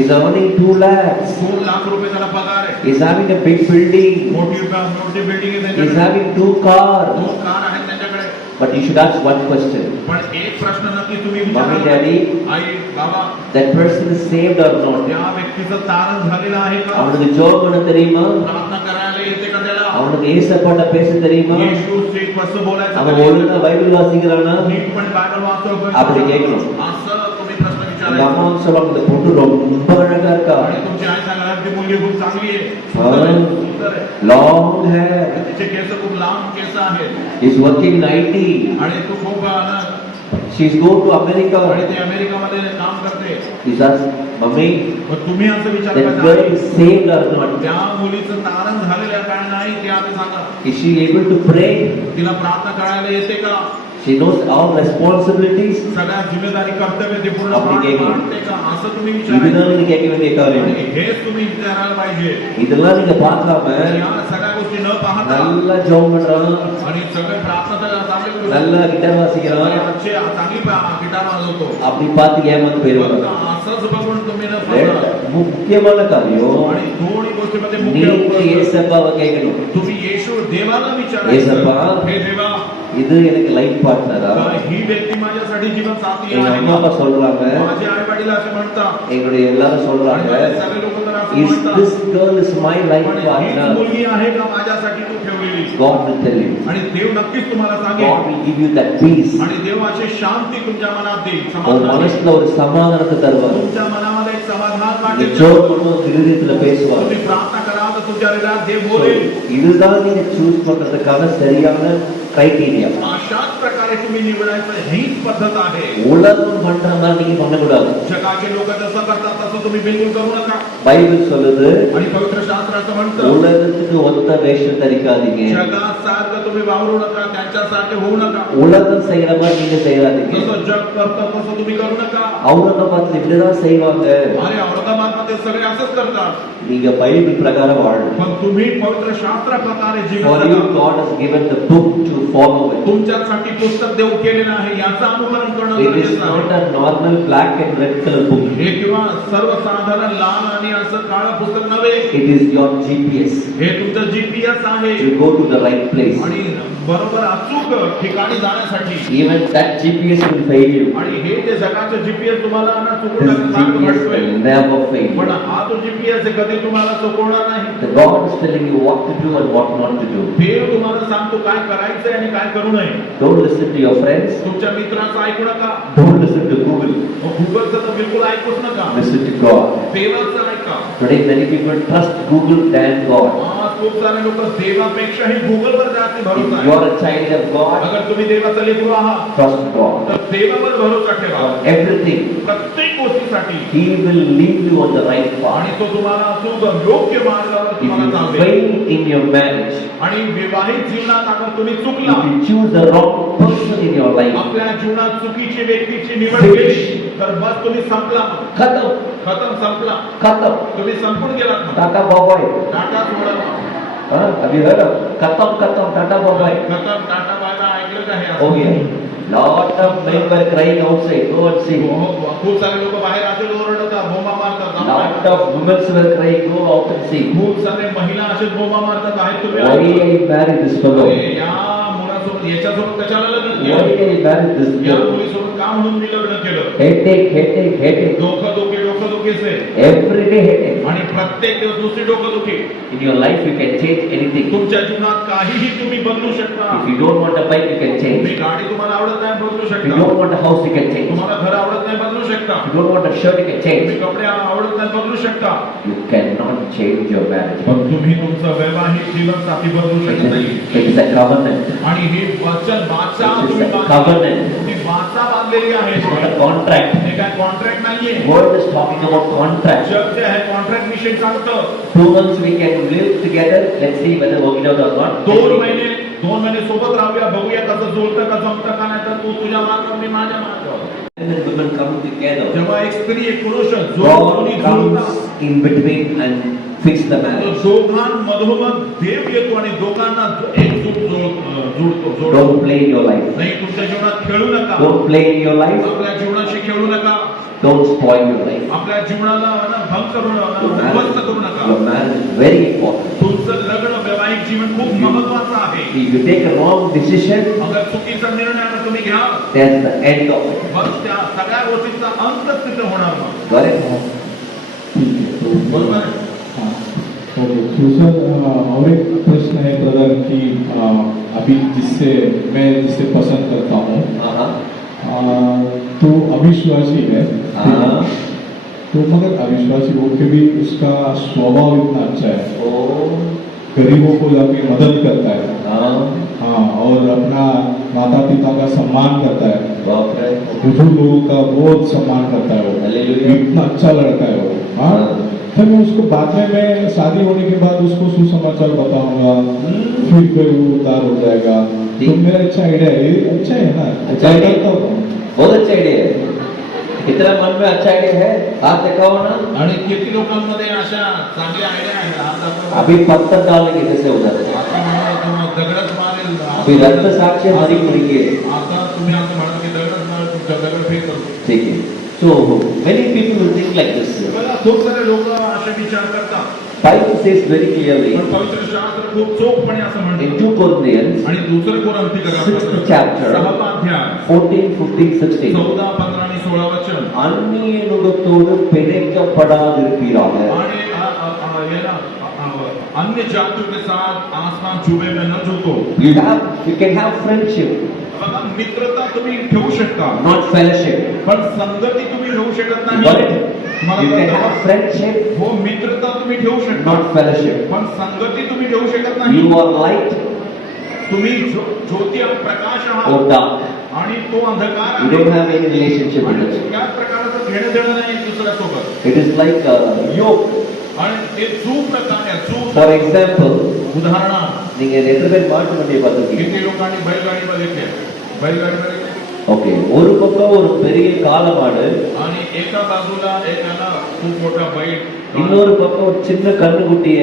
is earning 2 lakhs, 2 लाख रुपये त्याला पगार आहे, is having a big building, मोठी बिल्डिंग आहे is त्यांच्याकडे, having 2 cars. 2 कार आहेत त्यांच्याकडे. But you should ask one question. पण एक प्रश्न नक्की तुम्ही Mommy, विचारा, daddy, आई बाबा, that person is saved or not? त्या व्यक्तीचं तारण झालेलं आहे का? அவனுக்கு ஜோம் பண்ண தெரியுமா? प्रार्थना करायला येते का त्याला? அவனுக்கு ஏசப்பாட்ட பேச தெரியுமா? येशूचे कसं बोलायचं அவன் त्याला? ஒழுங்கா பைபிள் வாசிக்கிறானா? नीट पण बायबल वाचतो का? அப்படி கேட்கணும். असं तुम्ही प्रश्न எங்க विचारायचा. அம்மா வந்து சொல்லுவாங்க, இந்த பொண்ணு ரொம்ப அழகா இருக்கா, आणि तुमची आई सांगणार ती मुलगी खूप चांगली आहे, हा. सुंदर आहे, long hair, तिचे केस खूप लांब केस आहेत, is working in IT, आणि तू खूप ना, she's go to America. आणि ते अमेरिकामध्ये काम करते. He says, मम्मी, मग तुम्ही असं विचार that करता, girl is saved or not? त्या मुलीचं तारण झालेलं काय नाही ते आम्ही सांगा. Is she able to pray? तिला प्रार्थना करायला येते का? She knows all responsibilities? सगळ्या जिम्मेदारी कर्तव्य ते पूर्ण आपण கேட்கணும். पाळते का? असं तुम्ही இதுதான் विचारायचं. நீங்க கேட்க வேண்டிய காரியம். आणि हेच तुम्ही विचारायला पाहिजे. இதெல்லாம் நீங்க பார்க்காம या सगळ्या गोष्टी न पाहता நல்லா ஜெபம் பண்றான், आणि सगळे प्रार्थना तर चांगले करू शकतो. நல்லா கிட்டார் आणि வாசிக்கிறான், आजचे चांगली गिटार वाजवतो. அப்படி பார்த்து ஏமாந்து போயிருவாங்க. फक्त असंच बघून तुम्ही न फसता. முக்கியமான காரியம், आणि दोन्ही गोष्टीमध्ये நீங்க मुख्य ஏசப்பாவை கேட்கணும். तुम्ही येशू देवाला येसप्पा, विचारायचं, हे देवा, இது எனக்கு லைஃப் பார்ட்னரா? ही व्यक्ती माझ्यासाठी जीवन साथी எங்க आहे அம்மா का? அப்பா சொல்றாங்க, माझे आई वडील असे म्हणतात, எங்களுடைய எல்லாரும் आणि சொல்றாங்க, माझे सगळे लोक तर असं is म्हणतात, this girl is my life पण हीच partner? मुलगी आहे का माझ्यासाठी तू ठेवलेली? God will tell you. आणि देव नक्कीच तुम्हाला God सांगेल. will give you that peace. आणि देवाची शांती तुमच्या मनात देईल, ஒரு समाधान देईल. மனசுல ஒரு சமாதானத்தை தருவார். तुमच्या मनामध्ये एक समाधान இந்த वाटेल. ஜோம் பண்ணும்போது இருதயத்துல பேசுவார். तुम्ही प्रार्थना करा तर तुमच्या हृदयात देव बोलेल. இதுதான் நீங்க சூஸ் பண்றதுக்கான சரியான கிரைட்டீரியா. अशाच प्रकारे तुम्ही निवडायचं हीच पद्धत आहे. உலகம் பண்ற மாதிரி நீங்க பண்ணக்கூடாது. जगाचे लोक जसं करतात तसं तुम्ही बिलकुल करू नका. பைபிள் சொல்லுது, आणि पवित्र शास्त्राचं म्हणतं, உலகத்துக்கு ஒத்த வேஷம் தரிக்காதீங்க. जगासारखं तुम्ही वावरू नका, त्यांच्यासारखे होऊ नका. உலகம் செய்யற மாதிரி நீங்க செய்யாதீங்க. जसं जग करतं तसं तुम्ही करू नका. அவுரங்காபாத்ல இப்படிதான் செய்வாங்க. अरे औरंगाबाद मध्ये सगळे असंच करतात. நீங்க பைபிள் பிரகாரம் வாழணும். पण तुम्ही पवित्र शास्त्र प्रकारे For जीवन you जगा. God has given the book to follow it. तुमच्यासाठी पुस्तक देव केलेलं आहे, याचं अनुकरण करणं It is गरजेचं not आहे. a normal black and red color book. हे किंवा सर्वसाधारण लाल आणि असं काळं पुस्तक नव्हे. It is your GPS हे तुमचं जीपीएस आहे. to go to the right place. आणि बरोबर अचूक ठिकाणी जाण्यासाठी. Even that GPS will fail you. आणि हे जे जगाचं जीपीएस तुम्हाला ना चुकून This टाकण्याचं GPS वाटतोय. will never fail पण you. हा जो जीपीएस आहे कधी तुम्हाला चुकवणार नाही. The God is telling you what to do and what not to do. देव तुम्हाला सांगतो काय करायचंय आणि काय करू नये. Don't listen to your friends. तुमच्या मित्राचं ऐकू नका. Don't listen to Google. गुगलचं तर बिलकुल ऐकूच नका. Listen to God. देवाचं ऐका. Today many people trust Google than God. आज खूप सारे लोक देवापेक्षाही गुगलवर जास्त If भरोसा you आहे. are a child of God, अगर तुम्ही देवाचं लेकरू आहात trust God. तर देवावर भरोसा ठेवा. For everything, प्रत्येक गोष्टीसाठी. He will lead you on the right path. आणि तो तुम्हाला अचूक योग्य मार्गावर If तुम्हाला you चालवेल. fail in your marriage, आणि विवाहित जीवनात अगर तुम्ही if चुकला, you choose the wrong person in your life, आपल्या जीवनात चुकीची व्यक्तीची निवड केली तर बस तुम्ही संपला. khatam, खतम संपला. khatam, तुम्ही संपून गेलात मग. tata bye-bye. Tata soda. Have you heard of khatam, khatam, tata bye-bye? खतम टाटा बायला ऐकलं का हे असं? Okay. Lot of men were crying outside. Go and see. खूप सारे लोक बाहेर असेच ओरडतात, बोंबा मारतात. Lot of women were crying. Go out and see. खूप सारे महिला असेच बोंबा मारतात. आहेत तुम्ही Why ऐकलं? I married this fellow? अरे, या मुलासोबत याच्यासोबत कशाला लग्न Why केलं? I married this या girl? मुलीसोबत का म्हणून मी लग्न केलं? Headache, headache, headache. डोकं दुखे डोकेसे Every day headache. आणि प्रत्येक दिवस दुसरी डोकंदुखी. In your life you can change anything. तुमच्या जीवनात काहीही तुम्ही बदलू शकता. If you don't want a bike, you can change. तुम्ही गाडी तुम्हाला आवडत नाही बदलू If you शकता. don't want a house, you can change. तुम्हाला घर आवडत नाही बदलू शकता. If you don't want a shirt, you can तुम्ही change. कपडे आवडत नाही बदलू शकता. You cannot change your marriage. पण तुम्ही तुमचं वैवाहिक जीवन साथी बदलू शकत नाही. It is a covenant. आणि ही वचन वाचा It is तुम्ही a covenant. ती वाचा बांधलेली आहे. It's not a contract. हे काय कॉन्ट्रॅक्ट नाहीये. Word is talking about contract. जग जे आहे कॉन्ट्रॅक्ट विषयी सांगतं. 2 months we can live together. Let's see whether working out or not. 2 महिने सोबत राहूया, बघूया कसं जुळतं का जमतं का नाही, तर तू तुझ्या मार्गावर मी माझ्या मार्गावर. Men and women come together. जेव्हा एक स्त्री एक पुरुष God दोन्ही जुळतात, comes in between and fix the तर marriage. दोघांमधोमध देव येतो आणि दोघांना एकजूट जोडतो. Don't play in your life. नाही, तुमच्या जीवनात खेळू नका. Don't play in your life. आपल्या जीवनाशी खेळू नका. Don't spoil your life. आपल्या जीवनाला भंग करू नका, उद्ध्वस्त करू नका. Your marriage is very important. तुमचं लग्न वैवाहिक जीवन खूप महत्वाचं आहे. If you take a wrong decision, अगर चुकीचा निर्णय आता तुम्ही घ्या, that's the end of it. बस त्या सगळ्या गोष्टीचा अंत तिथे होणार मग. Got it? ठीक है तो बरोबर आहे? हाँ तो दूसरा और एक प्रश्न है ब्रदर कि अभी मैं जिससे पसंद करता हूँ तो अविश्वासी है, तो मगर अविश्वासी होकर भी उसका स्वभाव इतना अच्छा है, गरीबों को जाके मदद करता है, हाँ, और अपना माता पिता का सम्मान करता है, बुजुर्ग लोगों का बहुत सम्मान करता है वो, हालेलुया। इतना अच्छा लड़का है वो, हाँ। फिर मैं उसको बाद में मैं शादी होने के बाद उसको सुसमाचार बताऊंगा, फिर वो उतार हो जाएगा। तो मेरा अच्छा आइडिया है, ये अच्छा है ना, अच्छा है। करता हूँ। बहुत अच्छा आइडिया है. इतना मन में अच्छा आइडिया है, हाथ दिखाओ ना. आणि किती लोकांमध्ये अशा चांगल्या आयडिया आहेत. आता अभी पत्थर डालने के जैसे उधर है. आता मला तुम्हाला दगडच मारेल. अभी रक्त साक्षी हमारी मुड़ेंगे. आता तुम्ही असं म्हणा की दगडच मारेल, तुमच्या दगड फेक करतो. ठीक है. So many people will think like this. मला खूप सारे लोक असे विचार करतात. Bible says very clearly पण पवित्र शास्त्र खूप चोखपणे असं in म्हणतं. 2 Corinthians आणि दुसरं कोरिंथी 6th chapter 6वा अध्याय 14, 15, 16. 14, 15 आणि 16 वचन. அந்நிய நுகத்தோடு பிணைக்கப்படாதிருப்பீராக. आणि ये ना अन्य जातियों के साथ आसमान छुए में न झुको. You can have friendship, बघा, मित्रता तुम्ही ठेवू शकता, not fellowship. पण संगती तुम्ही ठेवू शकत Got नाही. it? मला You can कळतं have का? friendship, हो, मित्रता तुम्ही ठेवू शकता, not fellowship. पण संगती तुम्ही ठेवू शकत नाही. You are light तुम्ही ज्योती आणि प्रकाश or आहात dark. आणि तो अंधकार You आहे. don't have any relationship with आणि it. त्या प्रकारचं घेणं देणं नाही दुसऱ्यासोबत. It is like a yoke. आणि ते चूक प्रकार आहे, चूक. For example, उदाहरणार्थ, நீங்க எத்தனை பேர் மாட்டு வண்டியை பார்த்துருக்கீங்க? किती लोकांनी बैलगाडी बघितली? बैलगाडी बघितली. ஓகே, ஒரு பக்கம் ஒரு பெரிய காளை மாடு, आणि एका बाजूला एकाला खूप मोठा बैल, இன்னொரு பக்கம் ஒரு சின்ன கண்ணுக்குட்டிய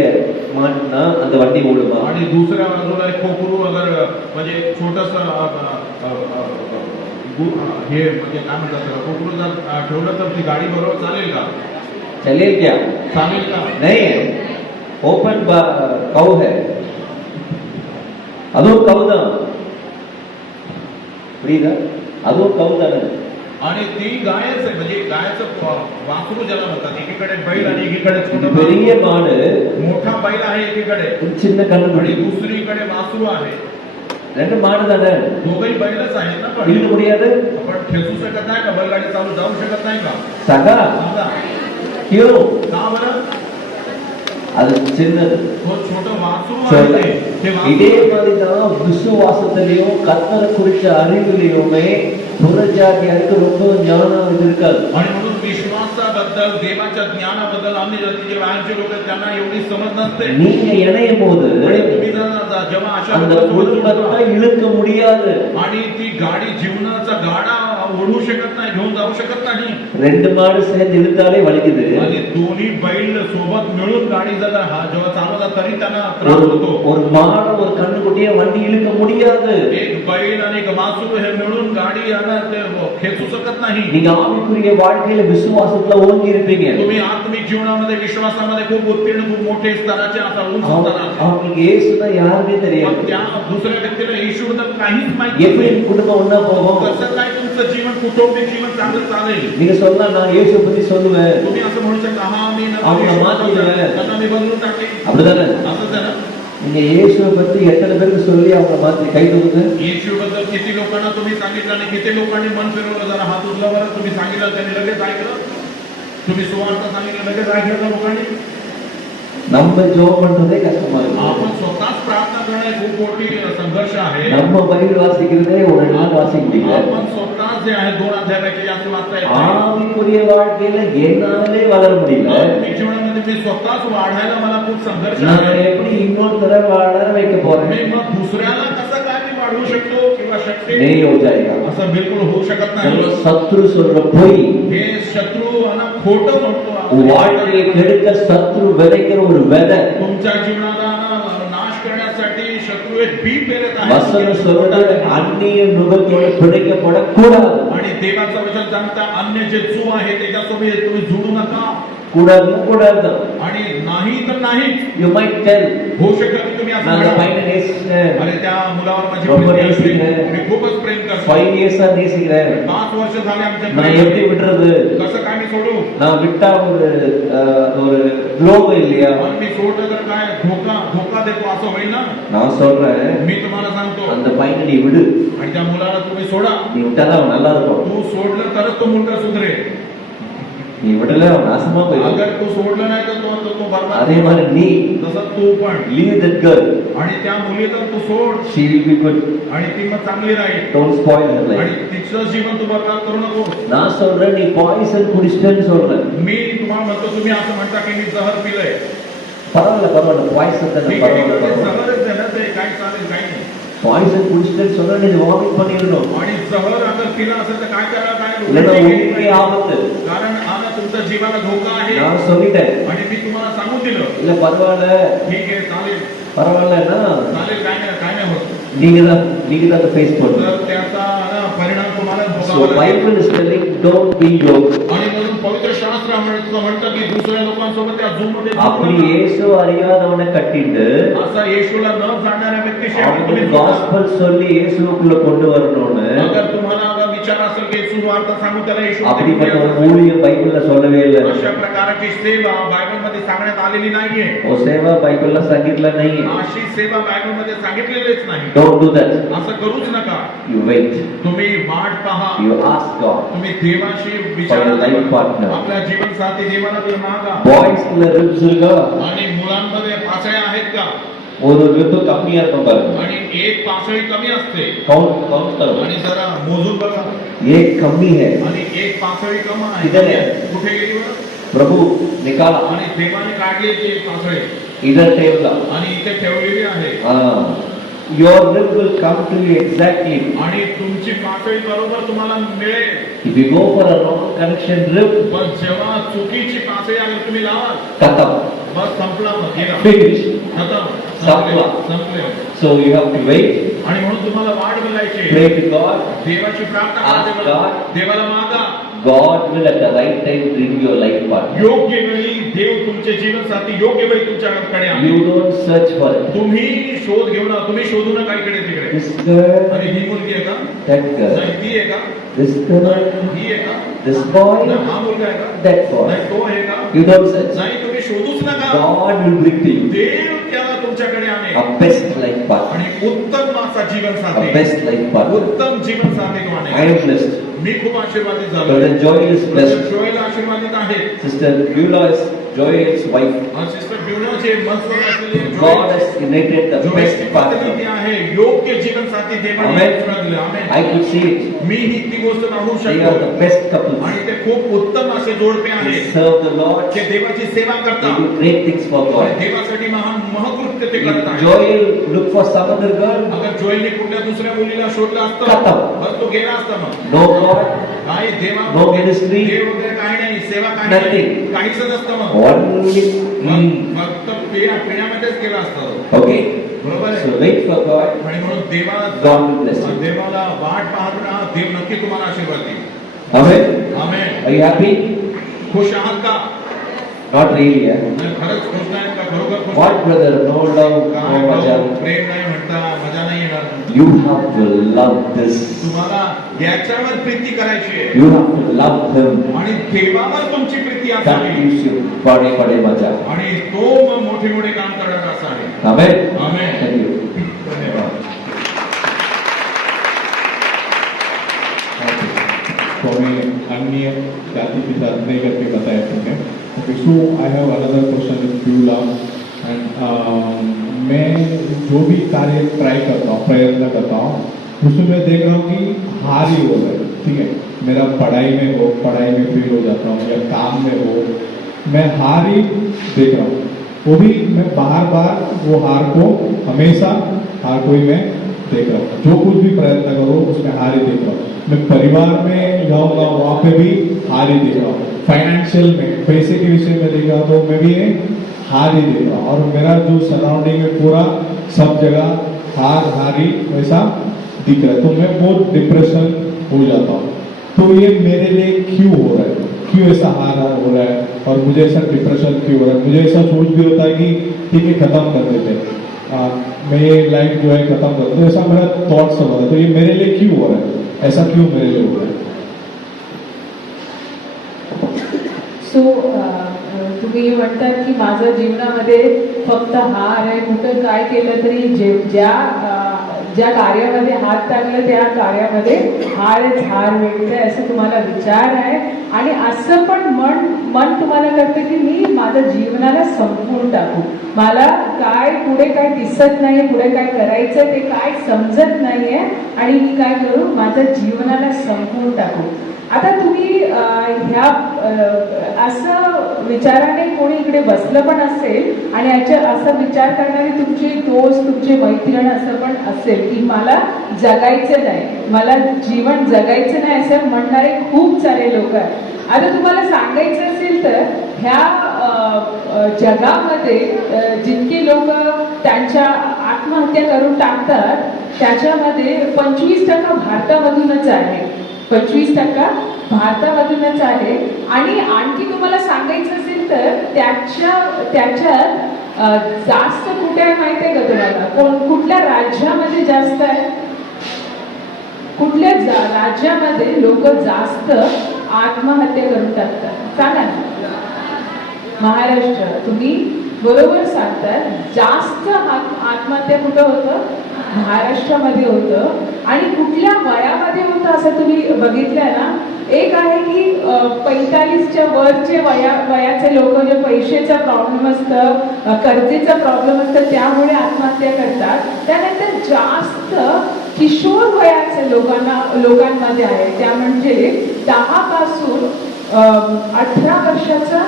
மாட்டினா அந்த வண்டி ஓடுமா? आणि दुसऱ्या बाजूला एक कोकरू अगर म्हणजे छोटस हे म्हणजे काय म्हणतात त्याला, कोकरू जर ठेवलं तर ती गाडी बरोबर चालेल का? चलेल क्या? चालेल का? नहीं है. ओपन कौ है, அதுவும் கவு தான். புரியுதா? அதுவும் கவு தானே. आणि ती गायच आहे, म्हणजे गायचं वासरू ज्याला म्हणतात. एकीकडे बैल आणि एकीकडे छोटा பெரிய மாடு, मोठा बैल आहे एकीकडे ஒரு சின்ன आणि கண்ணுக்குட்டி. दुसरीकडे वासरू आहे. ரெண்டு மாடு தானே. दोघही बैलच आहेत ना. पण இழுக்க முடியாது. आपण खेचू शकत नाही का? बैलगाडी चालू जाऊ शकत नाही का? சகா सांगा क्यों? का बरं? அது சின்னது. तो छोटं वासरू சொல்ல. आहे ते இதே वासरू. மாதிரி தான் விசுவாசத்திலையும் கர்த்தரை குறிச்ச அறிவிலையுமே புறஜாதியாருக்கு ரொம்ப ஞானம் இது இருக்காது. आणि म्हणून विश्वासाबद्दल, देवाच्या ज्ञानाबद्दल अन्य जातीचे बाहेरचे लोक आहेत, त्यांना एवढी समज नसते. நீங்க இணையும் போது आणि तुम्ही जेव्हा अशा அந்த लोकांसोबत குடும்பத்தை जोडता, இழுக்க முடியாது. आणि ती गाडी जीवनाचा गाडा ओढू शकत नाही, घेऊन जाऊ शकत नाही. ரெண்டு மாடு சேர்ந்து இழுத்தாலே வலிக்குது. आणि दोन्ही बैल सोबत मिळून गाडी जर जेव्हा चालवला तरी त्यांना त्रास ஒரு होतो. ஒரு மாடு ஒரு கண்ணுக்குட்டிய வண்டி இழுக்க முடியாது. एक बैल आणि एक वासरू हे मिळून गाडी यांना ते खेचू शकत नाही. நீங்க ஆவிக்குரிய வாழ்க்கையில விசுவாசத்துல ஓங்கி இருப்பீங்க. तुम्ही आत्मिक जीवनामध्ये, विश्वासामध्ये खूप उत्तीर्ण, खूप मोठे स्तराचे असा उंच स्तराचे. அவங்களுக்கு இயேசுனா யாருமே தெரியாது. पण त्या दुसऱ्या व्यक्तीला येशूबद्दल काहीच माहिती எப்படி नाही. குடும்பம் ஒண்ணா போகும்? कसं काय तुमचं जीवन जीवन कौटुंबिक जीवन चांगलं चालेल நீங்க சொல்லலாம் நான் இயேசு பத்தி சொல்லுவேன் तुम्ही असं म्हणू शकता हा मी அவங்க மாத்திடுவேன். त्यांना मी बदलून टाकले அப்படிதானே असंच आहे ना நீங்க இயேசுவை பத்தி எத்தனை பேருக்கு சொல்லி அவங்க மாத்தி கை தூக்குங்க येशू बद्दल किती लोकांना तुम्ही सांगितलं आणि किती लोकांनी मन फिरवलं जरा हात उचलावर तुम्ही सांगितलं त्यांनी लगेच ऐकलं तुम्ही सुवार्ता सांगितलं लगेच ऐकलं लोकांनी நம்ம ஜெபம் பண்றதே கஷ்டமா இருக்கு आपण स्वतःच प्रार्थना करणं हे खूप मोठी संघर्ष आहे நம்ம பைபிள் வாசிக்கிறதே ஒரு 2 நாள் வாசிக்க முடியல आपण स्वतःच जे आहे 2 अध्यायापैकी जास्त वाचता येत नाही. ஆவிக்குரிய வாழ்க்கையில என்னாலே வளர முடியல आत्मिक जीवनामध्ये मी स्वतःच वाढायला मला खूप संघर्ष நான் आहे எப்படி இன்னொருத்தரை வளர வைக்க போறேன் मी मग दुसऱ्याला कसं काय मी वाढवू शकतो किंवा शकते नहीं हो जाएगा असं बिलकुल होऊ शकत नाही நம்ம சத்துரு சொல்ற பொய் हे शत्रू आणि खोटं म्हणतो வாழ்க்கையை கெடுக்க சத்துரு விதைக்கிற ஒரு விதை तुमच्या जीवनाला नाश करण्यासाठी शत्रू एक बी पेरत வசனம் சொல்றது आहे அந்நிய நுகத்தோடு பிடிக்கப்படக்கூடாது आणि देवाचं वचन सांगता अन्य जे चू आहे त्याच्यासोबत तुम्ही जोडू नका கூடாது आणि नाही तर नाही யூ மைட் டெல் होऊ शकत की तुम्ही असं நான் म्हणा, பையனை நேசிக்கிறேன் अरे त्या मुलावर माझी ரொம்ப प्रीती असते. நேசிக்கிறேன். मी खूपच प्रेम करतो 5 இயர்ஸா நேசிக்கிறேன் 5 वर्ष झाले आमच्या நான் प्रेमात. எப்படி விடுறது कसं काय मी सोडू நான் விட்டா ஒரு துரோகம் இல்லையா पण मी सोडलं तर काय धोका देतो असं होईल ना நான் சொல்றேன் मी तुम्हाला सांगतो அந்த பையனை நீ விடு आणि त्या मुलाला तुम्ही सोडा நீ விட்டாதான் அவன் நல்லா இருக்கும் तू सोडलं तरच तो मुलगा सुधरेल நீ விடல அவன் நாசமா போயிடும் अगर तू सोडलं नाही तर तो बरबाद அதே மாதிரி நீ तसं तू पण leave that girl आणि त्या मुलीला तू सोड she will be good आणि ती मग चांगली राहील don't spoil her life आणि तिचं जीवन तू बरबाद करू नको நான் சொல்றேன் நீ பாய்சன் குடிச்சிட்டேன்னு சொல்றேன் मी तुम्हाला म्हणतो तुम्ही असं म्हणता की मी जहर पिलंय பரவாயில்ல பாய்சன் தானே ठीक आहे, ठीक आहे, பரவாயில்ல जहरच आहे ना ते काय चालेल काही नाही பாய்சன் குடிச்சிட்டேன்னு சொன்னா நீ வாமிட் பண்ணிடணும் आणि जहर अगर पिलं असेल तर काय करायला இல்லைன்னா काय உங்களுக்கே ஆபத்து कारण आता तुमच्या जीवाला धोका आहे நான் சொல்லிட்டேன் आणि मी तुम्हाला सांगून दिलं இல்ல பரவாயில்ல ठीक आहे चालेल பரவாயில்லன்னா चालेल काय नाही होत நீங்க தான் அதை ஃபேஸ் பண்ணணும் तर त्याचा ना परिणाम तुम्हाला So भोगावा लागेल. Bible is telling don't be yoked. आणि म्हणून पवित्र शास्त्र म्हणतं की दुसऱ्या लोकांसोबत त्या झूममध्ये அப்படி இயேசு அறியாதவனை கட்டிட்டு असा येशूला न जाणणाऱ्या व्यक्तीशी आपण அவனுக்கு तुम्ही जोडा. gospel சொல்லி இயேசுக்குள்ள கொண்டு வரணும்னு अगर तुम्हाला अगर विचार असेल की सुवार्ता सांगू त्याला येशू அப்படிப்பட்ட ஒரு ஊழியம் பைபிள்ல சொல்லவே இல்லை अशा प्रकारची सेवा बायबलमध्ये सांगण्यात आलेली नाहीये वो सेवा बाइबलला सांगितलं नाहीये अशी सेवा बायबलमध्ये सांगितलेलीच नाही don't do that असं करूच नका you wait तुम्ही वाट पहा you ask God तुम्ही देवाशी For your विचारा life partner. आपल्या जीवन साथी देवाला तुम्ही मागा boys குள்ள ribs இருக்கா आणि मुलांमध्ये पासळ्या आहेत का ஒரு rib கம்மியா இருக்கும் பாருங்க आणि एक पासळी कमी असते काउंट करो आणि जरा मोजून बघा एक कमी है आणि एक पासळी कम आहे इधर आहे. कुठे गेली बरं प्रभु निकाला आणि देवाने काढली ती एक पासळी इधर ठेवला आणि इथे ठेवलेली आहे your rib will come to you exactly आणि तुमची पातळी बरोबर तुम्हाला मिळेल if you go for a wrong connection rib पण जेव्हा चुकीची पातळी आली तुम्ही लावा khatam बस संपला मग गेला finish खतम संपला. संपले so you have to wait आणि म्हणून तुम्हाला वाट बघायची pray to God देवाची प्रार्थना Ask करा God. देवाला मागा God will at the right time bring your life partner योग्य वेळी देव तुमचे जीवन साथी योग्य वेळी तुमच्याकडे आणेल. you don't search for it तुम्ही शोध घेऊ ना तुम्ही शोधू नका इकडे तिकडे this girl आणि ही मुलगी आहे का that girl नाही ती आहे का this girl ही आहे का this boy नाही, हा मुलगा आहे का that boy नाही तो आहे का you don't search नाही तुम्ही शोधूच नका God will bring to you देव त्याला तुमच्याकडे आणेल a best life partner आणि उत्तम असा जीवन a साथी best life partner उत्तम जीवन साथी तो I आणेल am blessed मी खूप आशीर्वादित झालो brother Joy is blessed जोयला आशीर्वादित आहे sister Beulah is Joy's wife sister ब्युनोचे मनस्वर असलेले God has united the best जोयची partner पत्नी ती आहे योग्य जीवन साथी देवाने Amen. तुला दिलं. आमेन. I could see it मी ही ती गोष्ट पाहू they are the शकतो best couples आणि ते खूप उत्तम असे जोडपे they आहेत serve the Lord जे देवाची सेवा they करतात do great things for आणि God देवासाठी महान महकृत्य ते if करतात Joel look for some other girl अगर जोयलने कुठल्या दुसऱ्या मुलीला शोधलं असतं खतम. बस तो गेला असता मग no God काही देवा no ministry देव वगैरे काही नाही सेवा काही Nothing. नाही काहीच नसतं मग only फक्त पिण्यामध्येच केला असता तो. okay बरोबर आहे so wait for God आणि म्हणून देवाला God will bless you देवाला वाट पाहत राहा देव नक्की तुम्हाला आशीर्वाद देईल amen amen are you happy खुश आहात का Not really, yeah. नाही, खरंच खुश नाहीत का? खरोखर खुश What, brother? No love, काय no भाऊ, maja. प्रेम नाही म्हणता, मजा नाही येणार. You have to love this. तुम्हाला याच्यावर प्रीती करायची आहे You have to love him. आणि देवावर तुमची प्रीती That असावी gives you bade maja. आणि तो मग मोठे मोठे काम करत असावे. Amen. Amen. Thank you. धन्यवाद. तो हमें अन्य जाति के साथ नहीं करके बताया तुमने. Okay, so I have another question with you, love. And मैं जो भी कार्य ट्राई करता हूँ, प्रयत्न करता हूँ, उसमें मैं देख रहा हूँ कि हार ही हो रहा है. ठीक है, मेरा पढ़ाई में फेल हो जाता हूँ या काम में हो, मैं हार ही देख रहा हूँ. वो भी मैं बार वो हार को हमेशा हार को ही मैं देख रहा हूँ. जो कुछ भी प्रयत्न करो उसमें हार ही देख रहा हूँ. मैं परिवार में जाऊंगा वहां पे भी हार ही देख रहा हूँ. फाइनेंशियल में पैसे के विषय में देखा तो मैं भी हार ही देख रहा हूँ. और मेरा जो सराउंडिंग में पूरा सब जगह हार ही वैसा दिख रहा है. तो मैं बहुत डिप्रेशन हो जाता हूँ. तो ये मेरे लिए क्यों हो रहा है, क्यों ऐसा हार हो रहा है और मुझे ऐसा डिप्रेशन क्यों हो रहा है. मुझे ऐसा सोच भी होता है कि ठीक है खत्म कर देते हैं, मैं ये लाइफ जो है खत्म कर दूँ, ऐसा मेरा थॉट्स हो रहा है. तो ये मेरे लिए क्यों हो रहा है, ऐसा क्यों मेरे लिए हो रहा है. सो तुम्ही म्हणतात की माझ्या जीवनामध्ये फक्त हार आहे, कुठं काय केलं तरी ज्या कार्यामध्ये हात टाकलं त्या कार्यामध्ये हार मिळते असं तुम्हाला विचार आहे. आणि असं पण मन तुम्हाला करतं की मी माझ्या जीवनाला संपवून टाकू, मला पुढे काय दिसत नाही, पुढे काय करायचं ते काय समजत नाहीये आणि मी काय करू, माझ्या जीवनाला संपवून टाकू. आता तुम्ही ह्या असं विचाराने कोणी इकडे बसलं पण असेल आणि असं विचार करणारे तुमचे दोस्त, तुमचे मैत्रीण असं पण असेल की मला जगायचं नाही, मला जीवन जगायचं नाही असं म्हणणारे खूप सारे लोक आहेत. आता तुम्हाला सांगायचं असेल तर ह्या जगामध्ये जितके लोक त्यांच्या आत्महत्या करून टाकतात त्याच्यामध्ये 25% भारतामधूनच आहे, 25% भारतामधूनच आहे. आणि आणखी तुम्हाला सांगायचं असेल तर त्याच्यात जास्त कुठे आहे माहिती आहे का तुम्हाला, कुठल्या राज्यामध्ये जास्त आहे, कुठल्या राज्यामध्ये लोक जास्त आत्महत्या करून टाकतात सांगा ना. महाराष्ट्र. तुम्ही बरोबर सांगतात, जास्त आत्महत्या कुठं होतं, महाराष्ट्रामध्ये होतं. आणि कुठल्या वयामध्ये होतं असं तुम्ही बघितलं ना. एक आहे की 45च्या वरचे वयाचे लोक, जे पैशाचा प्रॉब्लेम असतं, कर्जेचा प्रॉब्लेम असतं त्यामुळे आत्महत्या करतात. त्यानंतर जास्त किशोर वयाचे लोकांमध्ये आहे, त्या म्हणजे 10 पासून 18 वर्षाचा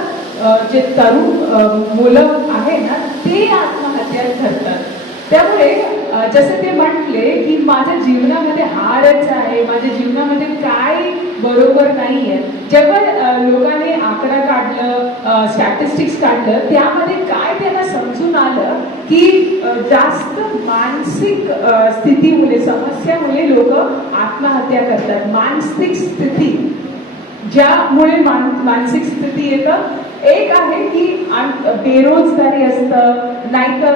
जे तरुण मुलं आहे ना ते आत्महत्या करतात. त्यामुळे जसं ते म्हटले की माझ्या जीवनामध्ये हारच आहे, माझ्या जीवनामध्ये काय बरोबर नाहीये. जेव्हा लोकांनी आकडा काढलं, स्टॅटिस्टिक्स काढलं, त्यामध्ये काय त्यांना समजून आलं की जास्त मानसिक स्थितीमुळे, समस्यामुळे लोक आत्महत्या करतात. मानसिक स्थिती ज्यामुळे मानसिक स्थिती येतं, एक आहे की बेरोजगारी असतं, नाहीतर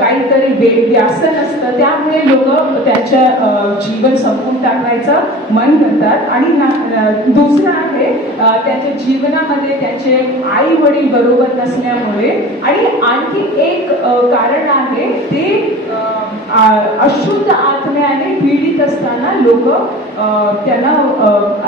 काहीतरी व्यसन असतं, त्यामुळे लोक त्यांच्या जीवन संपवून टाकायचं मन करतात. आणि दुसरं आहे त्यांच्या जीवनामध्ये त्यांचे आई वडील बरोबर नसल्यामुळे. आणि आणखी एक कारण आहे ते अशुद्ध आत्म्याने पीडित असताना लोक त्यांना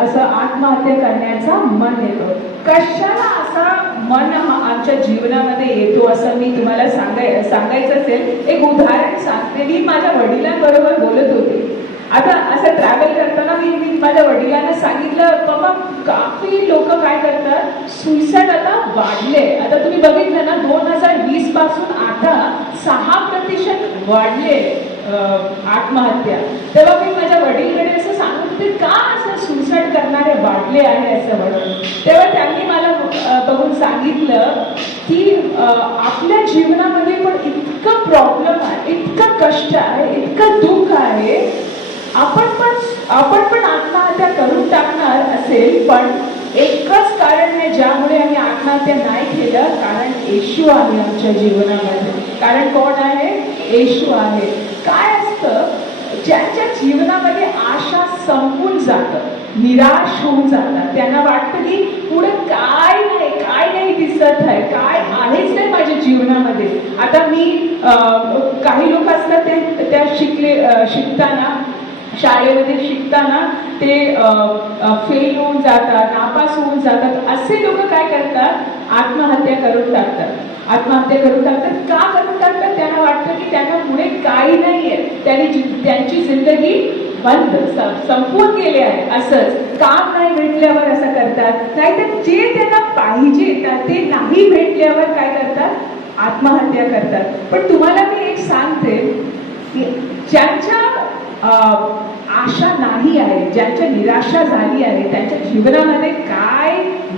असं आत्महत्या करण्याचा मन येतो. कशाला असा मन आमच्या जीवनामध्ये येतो असं मी तुम्हाला सांगायचं असेल, एक उदाहरण सांगते. मी माझ्या वडिलांबरोबर बोलत होते. आता असं ट्रॅव्हल करताना मी माझ्या वडिलांना सांगितलं, बाबा काफी लोक काय करतात, सुसाईड आता वाढले. आता तुम्ही बघितलं ना 2020 पासून आता 6% वाढले आत्महत्या. तेव्हा मी माझ्या वडीलकडे असं सांगत होते, का असं सुसाईड करणारे वाढले आहे असं म्हणून. तेव्हा त्यांनी मला बघून सांगितलं की आपल्या जीवनामध्ये पण इतकं प्रॉब्लेम आहे, इतकं कष्ट आहे, इतकं दुःख आहे, आपण पण आत्महत्या करून टाकणार असेल, पण एकच कारण आहे ज्यामुळे आम्ही आत्महत्या नाही केलं, कारण येशू आहे आमच्या जीवनामध्ये. कारण कोण आहे? येशू आहे. काय असतं, ज्यांच्या जीवनामध्ये आशा संपून जातं, निराश होऊन जातात, त्यांना वाटतं की पुढे काय नाही दिसत आहे, काय आहेच नाही माझ्या जीवनामध्ये. आता मी काही लोक असतात ते त्या शिकताना शाळेमध्ये शिकताना ते फेल होऊन जातात, नापास होऊन जातात. असे लोक काय करतात? आत्महत्या करून टाकतात. आत्महत्या करून टाकतात. का करून टाकतात? त्यांना वाटतं की त्यांना पुढे काही नाहीये, त्यांची जिंदगी बंद, संपून गेले आहे. असंच काम नाही भेटल्यावर असं करतात, नाहीतर जे त्यांना पाहिजे ते नाही भेटल्यावर काय करतात? आत्महत्या करतात. पण तुम्हाला मी एक सांगते की ज्यांच्या आशा नाही आहे, ज्यांच्या निराशा झाली आहे, त्यांच्या जीवनामध्ये काय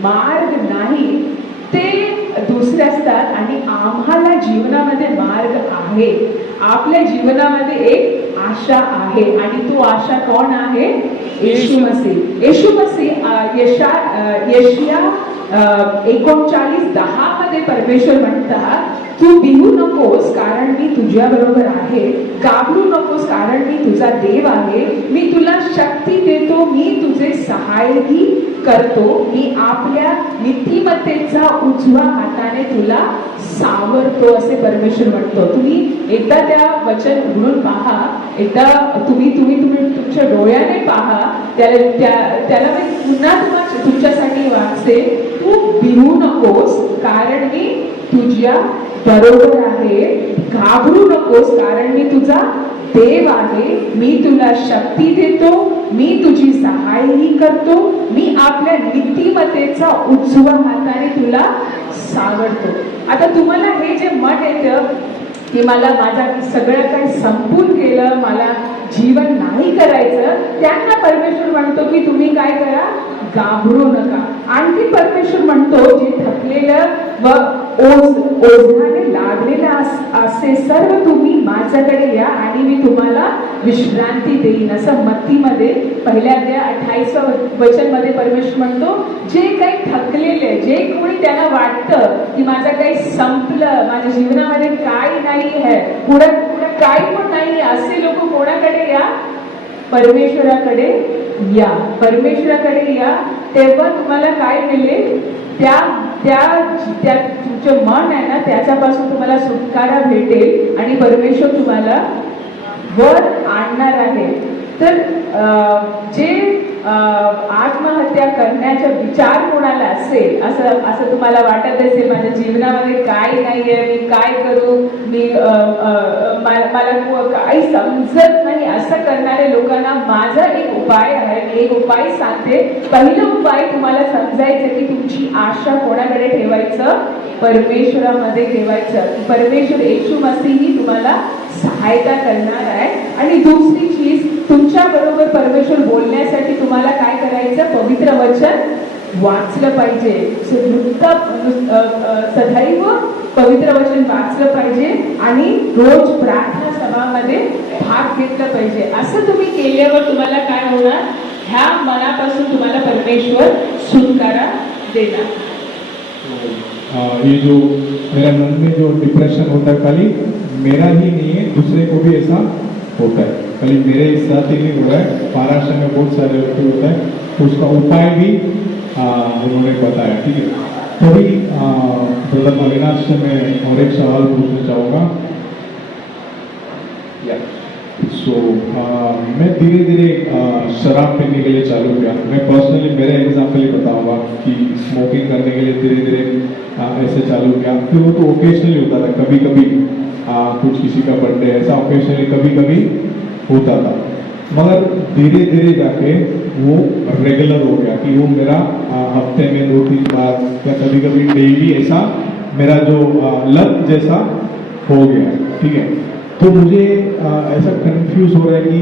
मार्ग नाही, ते दुसरे असतात. आणि आम्हाला जीवनामध्ये मार्ग आहे. आपल्या जीवनामध्ये एक आशा आहे, आणि तो आशा कोण आहे? येशू मसीह. येशू मसीह यशाया 39:10 मध्ये परमेश्वर म्हणतात, तू भिवू नकोस कारण मी तुझ्या बरोबर आहे, घाबरू नकोस कारण मी तुझा देव आहे, मी तुला शक्ती देतो, मी तुझे सहाय्यही करतो, मी आपल्या नीतिमत्तेचा उजवा हाताने तुला सावरतो, असे परमेश्वर म्हणतो. तुम्ही एकदा त्या वचन उघडून पहा, एकदा तुम्ही तुमच्या डोळ्याने पहा. त्याला मी पुन्हा तुमच्यासाठी वाचते. तू भिवू नकोस कारण मी तुझ्या बरोबर आहे, घाबरू नकोस कारण मी तुझा देव आहे, मी तुला शक्ती देतो, मी तुझी सहाय्यही करतो, मी आपल्या नीतिमत्तेचा उजवा हाताने तुला सावरतो. आता तुम्हाला हे जे मत येतं की मला माझं सगळं काही संपून गेलं, मला जीवन नाही करायचं, त्यांना परमेश्वर म्हणतो की तुम्ही काय करा? घाबरू नका. आणखी परमेश्वर म्हणतो, जे थकलेलं व ओझाने लागलेलं असे सर्व तुम्ही माझ्याकडे या आणि मी तुम्हाला विश्रांती देईन, असं मत्तीमध्ये 1:28 वचन मध्ये परमेश्वर म्हणतो. जे काही थकलेले, जे कोणी त्यांना वाटतं की माझं काही संपलं, माझ्या जीवनामध्ये काही नाही आहे, पुढे काही पण नाही, असे लोक कोणाकडे या? परमेश्वराकडे या. परमेश्वराकडे या, तेव्हा तुम्हाला काय मिळेल? त्या तुमचं मन आहे ना, त्याच्यापासून तुम्हाला सुटकारा भेटेल आणि परमेश्वर तुम्हाला वर आणणार आहे. तर जे आत्महत्या करण्याचा विचार कोणाला असेल, असं तुम्हाला वाटत असेल माझ्या जीवनामध्ये काय नाहीये, मी काय करू, मला काही समजत नाही, असं करणाऱ्या लोकांना माझा एक उपाय आहे. मी एक उपाय सांगते. पहिला उपाय तुम्हाला समजायचं की तुमची आशा कोणाकडे ठेवायचं? परमेश्वरामध्ये ठेवायचं. परमेश्वर येशू मसीही तुम्हाला सहायता करणार आहे. आणि दुसरी चीज, तुमच्या बरोबर परमेश्वर बोलण्यासाठी तुम्हाला काय करायचं? पवित्र वचन वाचलं पाहिजे. सदैव पवित्र वचन वाचलं पाहिजे आणि रोज प्रार्थना सभामध्ये भाग घेतला पाहिजे. असं तुम्ही केल्यावर तुम्हाला काय होणार? ह्या मनापासून तुम्हाला परमेश्वर सुटकारा देणार. ये जो मेरा मन में जो डिप्रेशन होता है, खाली मेरा ही नहीं है, दूसरे को भी ऐसा होता है, खाली मेरे साथ ही नहीं हो रहा है, महाराष्ट्र में बहुत सारे लोग होता है. तो उसका उपाय भी उन्होंने बताया. ठीक है, तभी ब्रदर अविनाश से मैं और एक सवाल पूछना चाहूँगा. मैं धीरे धीरे शराब पीने के लिए चालू किया. मैं पर्सनली मेरा एग्जाम्पल ही बताऊंगा कि स्मोकिंग करने के लिए धीरे धीरे ऐसे चालू किया. फिर वो तो ओकेजनली होता था, कभी कभी कुछ किसी का बर्थडे, ऐसा ओकेजनली कभी कभी होता था. मगर धीरे धीरे जाके वो रेगुलर हो गया कि वो मेरा हफ्ते में 2-3 बार या कभी कभी डेली ऐसा मेरा जो लत जैसा हो गया. ठीक है, तो मुझे ऐसा कंफ्यूज हो रहा है कि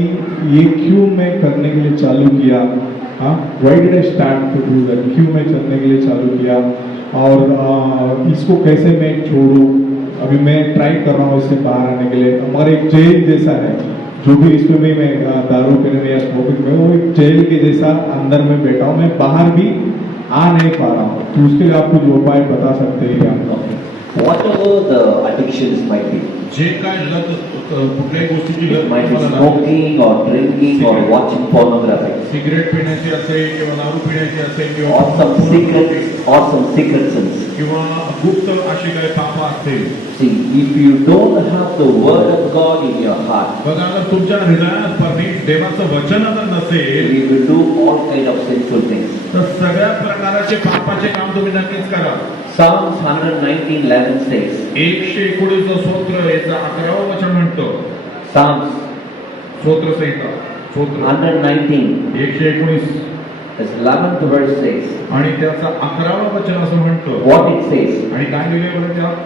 ये क्यों मैं करने के लिए चालू किया. Why did I start to do that? क्यों मैं करने के लिए चालू किया और इसको कैसे मैं छोड़ूं? अभी मैं ट्राई कर रहा हूँ इससे बाहर आने के लिए. हमारे एक जेल जैसा है, जो भी इसमें भी मैं दारू पीने या स्मोकिंग में, वो एक जेल के जैसा अंदर में बैठा हूँ. मैं बाहर भी आ नहीं पा रहा हूँ, तो उसके लिए आप कुछ उपाय बता सकते हैं क्या आप? Whatever the addictions might be, जे काय लत कुठल्याही गोष्टीची it लत might be तुम्हाला लागते. smoking or drinking or watching pornography cigarette पिण्याची असेल किंवा दारू पिण्याची असेल किंवा or some secret sins. किंवा गुप्त अशी काही पाप असतील. See, if you don't have the word of God in your heart, बघा जर तुमच्या हृदयात परमेश्वर देवाचं वचन जर नसेल you will do all kind of sinful things. तर सगळ्या प्रकारचे पापाचे काम तुम्ही नक्कीच करा. Psalms 119:11 says, 119 स्तोत्र याचा 11वा वचन म्हणतो. Psalms स्तोत्र संहिता स्तोत्र 119, 119 his 11th verse says, आणि त्याचा 11वा वचन असं म्हणतो. what it says, आणि काय लिहिलंय बरं त्यात?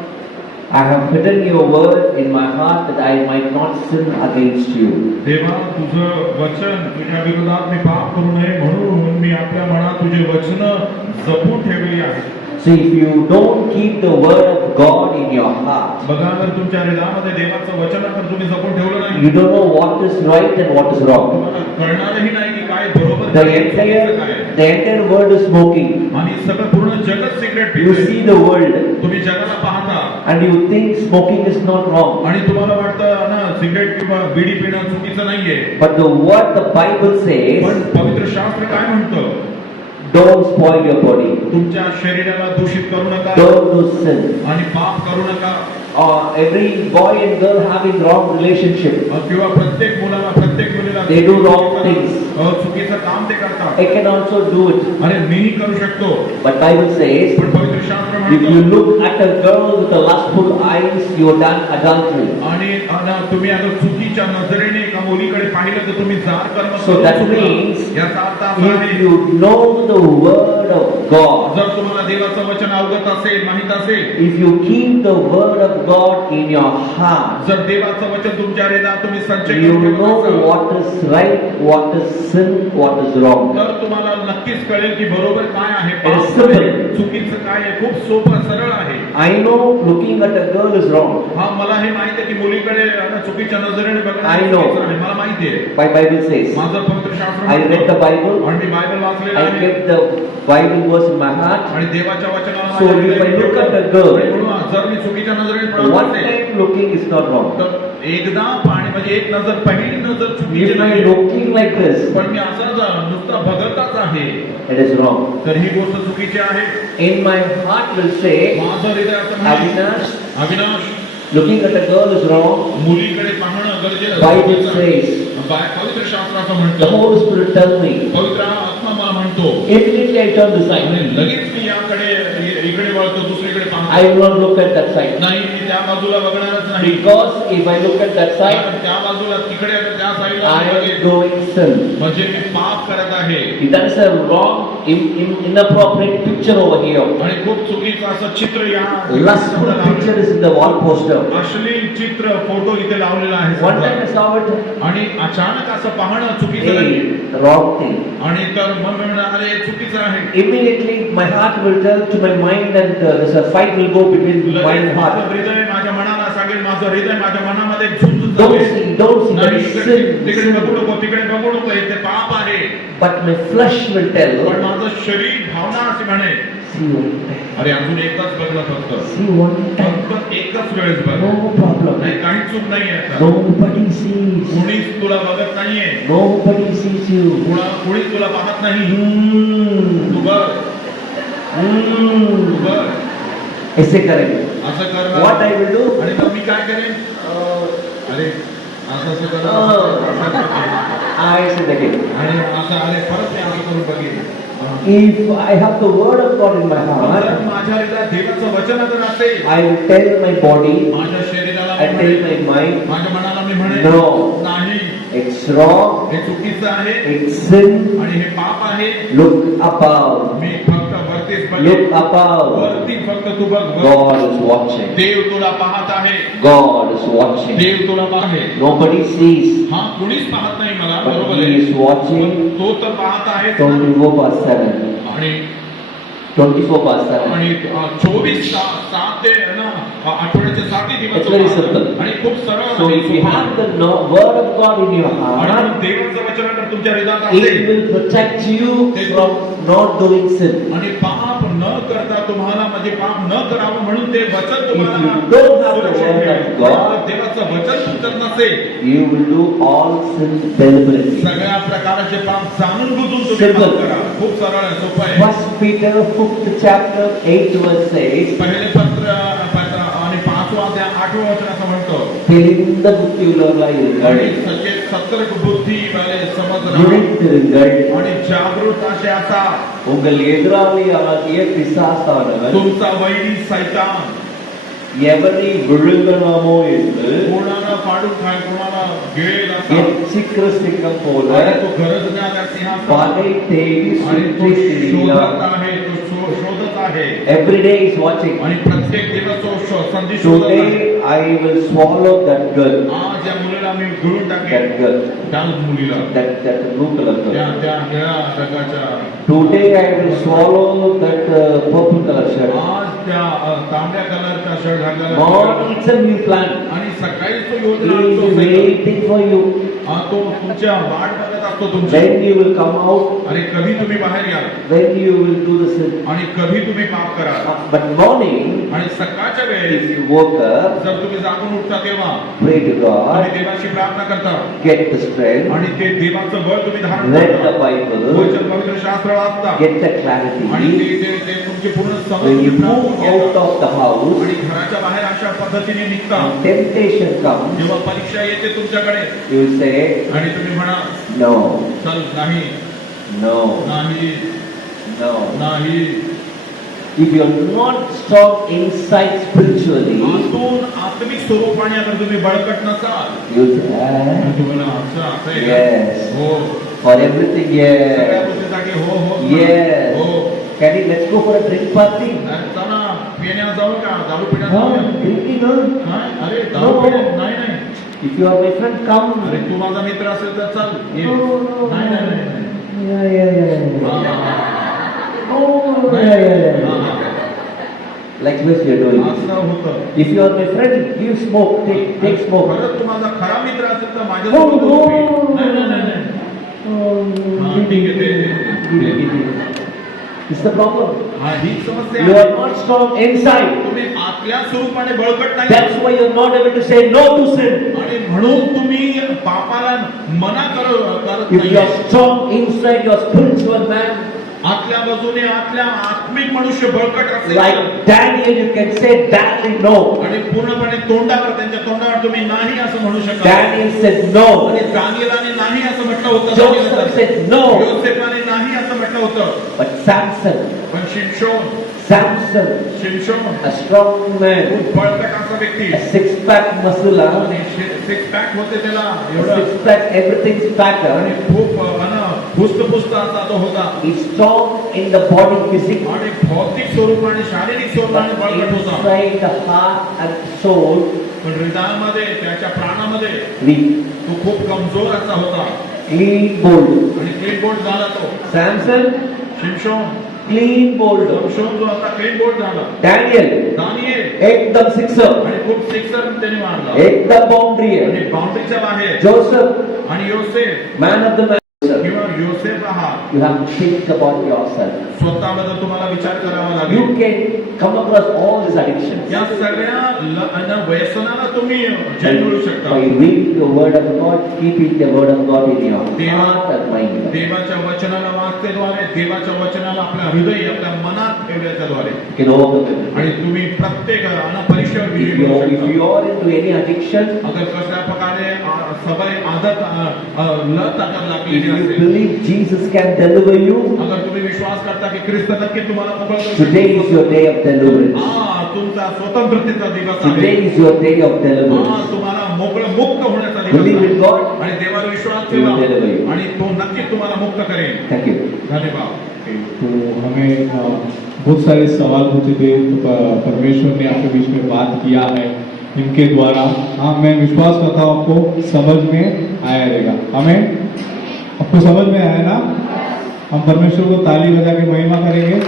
I have hidden your word in my heart that I might not sin against you. देवा तुझं वचन तुझ्या विरोधात मी पाप करू नये म्हणून मी आपल्या मनात तुझे वचन जपून ठेवली आहे. So if you don't keep the word of God in your heart, बघा जर तुमच्या हृदयामध्ये देवाचं वचन जर तुम्ही जपून ठेवलं नाही you don't know what is right and what is wrong. तुम्हाला कळणारही नाही की काय बरोबर The काय आहे, चुकीचं काय आहे. entire world is smoking. आणि सगळं पूर्ण जगच सिगरेट You पितंय. see the world तुम्ही जगाला पाहता and you think smoking is not wrong. आणि तुम्हाला वाटतं ना सिगरेट किंवा बिडी पिणं चुकीचं नाहीये. But what the Bible says, पण पवित्र शास्त्र काय म्हणतं? don't spoil your body. तुमच्या शरीराला दूषित करू नका Don't do sin. आणि पाप करू नका. Every boy and girl having wrong relationship, किंवा प्रत्येक मुलाला प्रत्येक मुलीला they do wrong things. चुकीचं काम ते करतात. I can also do it. आणि मीही करू शकतो. But Bible says, पण पवित्र शास्त्र if you म्हणतं look at a girl with the lustful eyes, you have done adultery. आणि तुम्ही अगर चुकीच्या नजरेने एका मुलीकडे पाहिलं तर तुम्ही जार कर्म So करू that शकता. means याचा अर्थ असा आहे if you know the word of God, जर तुम्हाला देवाचं वचन अवगत असेल माहित असेल, if you keep the word of God in your heart, जर देवाचं वचन तुमच्या हृदयात तुम्ही संचय you करून know ठेवलं असेल, what is right, what is sin, what is wrong. तर तुम्हाला नक्कीच कळेल की बरोबर काय आहे, It is पाप simple. काय आहे, चुकीचं काय आहे. खूप सोपं सरळ आहे. I know looking at a girl is wrong. हा मला हे माहिती आहे की मुलीकडे चुकीच्या नजरेने बघणं I know. चुकीचं आहे. मला माहिती आहे. My Bible says, माझं पवित्र शास्त्र I read the Bible, आणि मी बायबल वाचलेलं I आहे kept the Bible verse in my heart. आणि देवाच्या वचनाला So माझ्या if I हृदयात look at ठेवलं. a girl, आणि म्हणून जर मी चुकीच्या नजरेने one पळत असेल time looking is not wrong. तर एकदा पाणी म्हणजे एक नजर पहिली नजर चुकीची If I नाही, looking like this, पण मी असं नुसतं बघतच आहे it is wrong. तर ही गोष्ट चुकीची आहे. In my heart will say, माझं हृदय असं म्हणेल, Avinash, Avinash looking at a girl is wrong. मुलीकडे पाहणं गरजेचं Bible says, पवित्र शास्त्र असं the म्हणतं, Holy Spirit tells me, पवित्र आत्मा मला म्हणतो immediately I turn the आणि side. लगेच मी याकडे इकडे वळतो, दुसरीकडे I पाहतो. will not look at that side. नाही मी त्या बाजूला बघणारच नाही. Because if I look at that side, कारण त्या बाजूला तिकडे त्या साईडला I am doing sin. म्हणजे मी पाप करत आहे. That is a wrong, inappropriate picture over here. आणि खूप चुकीचं असं चित्र या Lustful picture is in the wall poster. अश्लील चित्र फोटो इथे लावलेला आहे One समजा. time I saw it, आणि अचानक असं पाहणं चुकीचं नाही. a wrong thing. आणि तर मग मी म्हणणार अरे हे चुकीचं आहे. Immediately my heart will tell to my mind and there's a fight will go between mind लगेच and माझं heart. हृदय माझ्या मनाला सांगेल, माझं हृदय माझ्या मनामध्ये झुंजून Don't जावे. see, don't see, नाही, that is इकडे- sin, तिकडे sin. बघू नको, तिकडे बघू नको, हे ते पाप आहे. But my flesh will tell, पण माझं शरीर भावना अशी म्हणे see one time, अरे अजून एकदाच बघलं फक्त see one time, फक्त एकच वेळेस बघ. no problem. नाही काही चूक नाहीये आता. Nobody sees, कोणीच तुला बघत नाहीये, nobody sees you. कोणीच तुला पाहत नाही. Hmm. तू बघ, तू बघ, ऐसे करेंगे. असं कर ना. What I will do? आणि मग मी काय करेन? अरे असं असं कर, ऐसे देखें. आणि असं अरे परत मी असं करून बघेन. If I have the word of God in my heart, जर माझ्या हृदयात देवाचं वचन जर असेल, I will tell my body, माझ्या शरीराला I मी tell म्हणेन, my mind, माझ्या मनाला मी म्हणेन No. नाही, it's wrong, हे चुकीचं आहे it's sin. आणि हे पाप आहे. Look above, मी फक्त वरतीच बघेन. look above. वरती फक्त तू बघ. God is watching. देव तुला पाहत आहे. God is watching. देव तुला पाहते. Nobody sees, हा कुणीच पाहत नाही मला, but बरोबर He आहे. is watching तो तर पाहत आहे 24/7. आणि 24 pastor. आणि 24 7 ते ना आठवड्याचे 7 दिवस It's very simple. आणि खूप सरळ So आणि if you सोपं. have the word of God in your आणि heart, देवाचं वचन जर तुमच्या हृदयात it असेल will protect you from not doing sin. आणि पाप न करता तुम्हाला म्हणजे पाप न करावं म्हणून ते वचन तुम्हाला If you don't have the सुरक्षित word of ठेवेल. God, पण देवाचं वचन तुमच्यात नसेल You will do all sin deliberately. सगळ्या प्रकारचे पाप जाणून बुजून तुम्ही Simple. पाप करा खूप सरळ आहे सोपं आहे First Peter 5th chapter 8 verse 8. पहिले पत्र आणि 5वा अध्याय 8वा वचन असं म्हणतो தெளிந்த புத்தியுள்ளவர்களாயிருங்கள். आणि सगळे सतर्क बुद्धी वाले समज விழித்திருங்கள். आणि जागृत असे असा உங்கள் எதிராளியாகிய பிசாசானவன் तुमचा वैरी सैतान எவனை விழுங்கலாமோ என்று कोणाला पाडून खाय कोणाला गिळेल असा எச்சிக்கிற சிங்கம் போல आणि तो गरजणाऱ्या सिंहासन பகை தேடி आणि तो சுற்றி शोधत திரிகிறான். आहे तो शोधत आहे Every day is watching. आणि प्रत्येक दिवस तो संधी शोधत आहे Today I will swallow that girl. आज या मुलीला मी गिळून टाकेन That girl. त्या मुलीला That blue color girl. त्या निळ्या रंगाच्या Today I will swallow that purple color shirt. आज त्या तांबड्या कलरचा शर्ट घातलेला God, it's a new plan. आणि सकाळी तो He योजना is आणतो सैतान. waiting for you. तो तुमच्या वाट बघत असतो तुमच्या When you will come out, आणि कधी तुम्ही बाहेर याल when you will do the sin. आणि कधी तुम्ही पाप करा But morning, आणि सकाळच्या if वेळेस you woke up, जर तुम्ही जागून उठता तेव्हा pray to आणि God, देवाची प्रार्थना करता get the strength, आणि ते देवाचं बळ तुम्ही धारण read the करता Bible, वचन पवित्र शास्त्र वाचता get the आणि clarity. ते तुमची पूर्ण When you समज move out of the house, आणि घराच्या बाहेर अशा पद्धतीने निघता and temptation comes, जेव्हा परीक्षा येते तुमच्याकडे you will say, आणि तुम्ही म्हणा no, चल नाही no, नाही no. नाही If you are not strong inside spiritually, आतून आत्मिक स्वरूपाने अगर तुम्ही बळकट नसाल you will say, "Ah, तुम्हाला असं असं आहे का? yes, हो for everything, सगळ्या yes, गोष्टीसाठी हो हो yes. हो Can we let's go for a drink party? अरे चला पिण्याला जाऊ का दारू पिण्याला No, जाऊया? drinking, huh? हा? अरे दारू No. पिण्या नाही नाही If you are my friend, come. अरे तू माझा मित्र असेल तर चल ये. No, no, नाही नाही नाही नाही. Yeah. हा, Oh, हा. yeah. हा, हा. Like this you are doing. असं होतं If you are my friend, give smoke, take smoke. खरंच तू माझा खरा मित्र असेल तर No, माझ्यासोबत no. तू पी. नाही नाही नाही नाही हा, ठीक आहे, ते- It's the problem. हा ही समस्या You आहे. are not strong inside. तुम्ही आतल्या स्वरूपाने बळकट नाही That's why you are not able to say no to sin. आणि म्हणून तुम्ही पापाला मना करत If you नाही are strong inside your spiritual man, आतल्या बाजूने आतल्या आत्मिक मनुष्य बळकट असेल like Daniel, you can say Daniel no. आणि पूर्णपणे तोंडावर त्यांच्या तोंडावर तुम्ही नाही असं म्हणू शकता Daniel said no. आणि दानिएलाने नाही असं म्हटलं होतं Joseph said no. योसेफाने नाही असं म्हटलं होतं But Samson, पण Samson, शिमशोन a strong man, खूप बळकट असा व्यक्ती a six-pack muscle, आणि सिक्स पॅक होते त्याला a एवढं six-pack, everything's packed. आणि खूप पुस्त असा तो होता He's strong in the body, physical, आणि भौतिक स्वरूपाने शारीरिक स्वरूपाने but बळकट होता inside the heart and soul, पण हृदयामध्ये त्याच्या प्राणामध्ये weak, तो खूप कमजोर असा होता clean, bold. आणि क्लीन बोर्ड झाला तो Samson, शिमशोन clean, bold. शिमशोन जो आता क्लीन बोर्ड झाला Daniel, दानिएल एकदम सिक्सर, आणि खूप सिक्सर त्याने मारला एकदम बाउंड्री आणि है. बाउंड्रीच्या बाहेर Joseph, आणि योसेफ man of the man. किंवा योसेफ आहात You have to think about yourself. स्वतःबद्दल तुम्हाला विचार करावा लागेल You can come across all these addictions या सगळ्या व्यसनाला तुम्ही जन्म मिळू शकता by reading the word of God, keeping the word of God in your heart and mind. देवाच्या वचनाला वाचतेद्वारे देवाच्या वचनाला आपल्या हृदय आपल्या मनात ठेवल्याच्याद्वारे You can overcome it. आणि तुम्ही प्रत्येक परीक्षेवर If विजयी you, होऊ if शकता you are into any addiction, अगर कसल्या प्रकारे सवय आदत लत अगर if लागलेली you असेल believe Jesus can deliver you, अगर तुम्ही विश्वास करता की ख्रिस्त नक्की तुम्हाला मोकळं करू today is शकतो. your day of deliverance. तुमचा स्वतंत्रतेचा दिवस Today आहे is your day of deliverance. तुम्हाला मोकळं मुक्त होण्याचा Believe दिवस in आहे. God. आणि देवावर विश्वास He will deliver ठेवा you. आणि तो नक्की तुम्हाला मुक्त करेल Thank you. धन्यवाद तो हमें बहुत सारे सवाल पूछे थे तो परमेश्वर ने आपके बीच में बात किया है इनके द्वारा। हाँ, मैं विश्वास करता हूँ आपको समझ में आया रहेगा। हमें आपको समझ में आया ना? हम परमेश्वर को ताली बजा के महिमा करेंगे।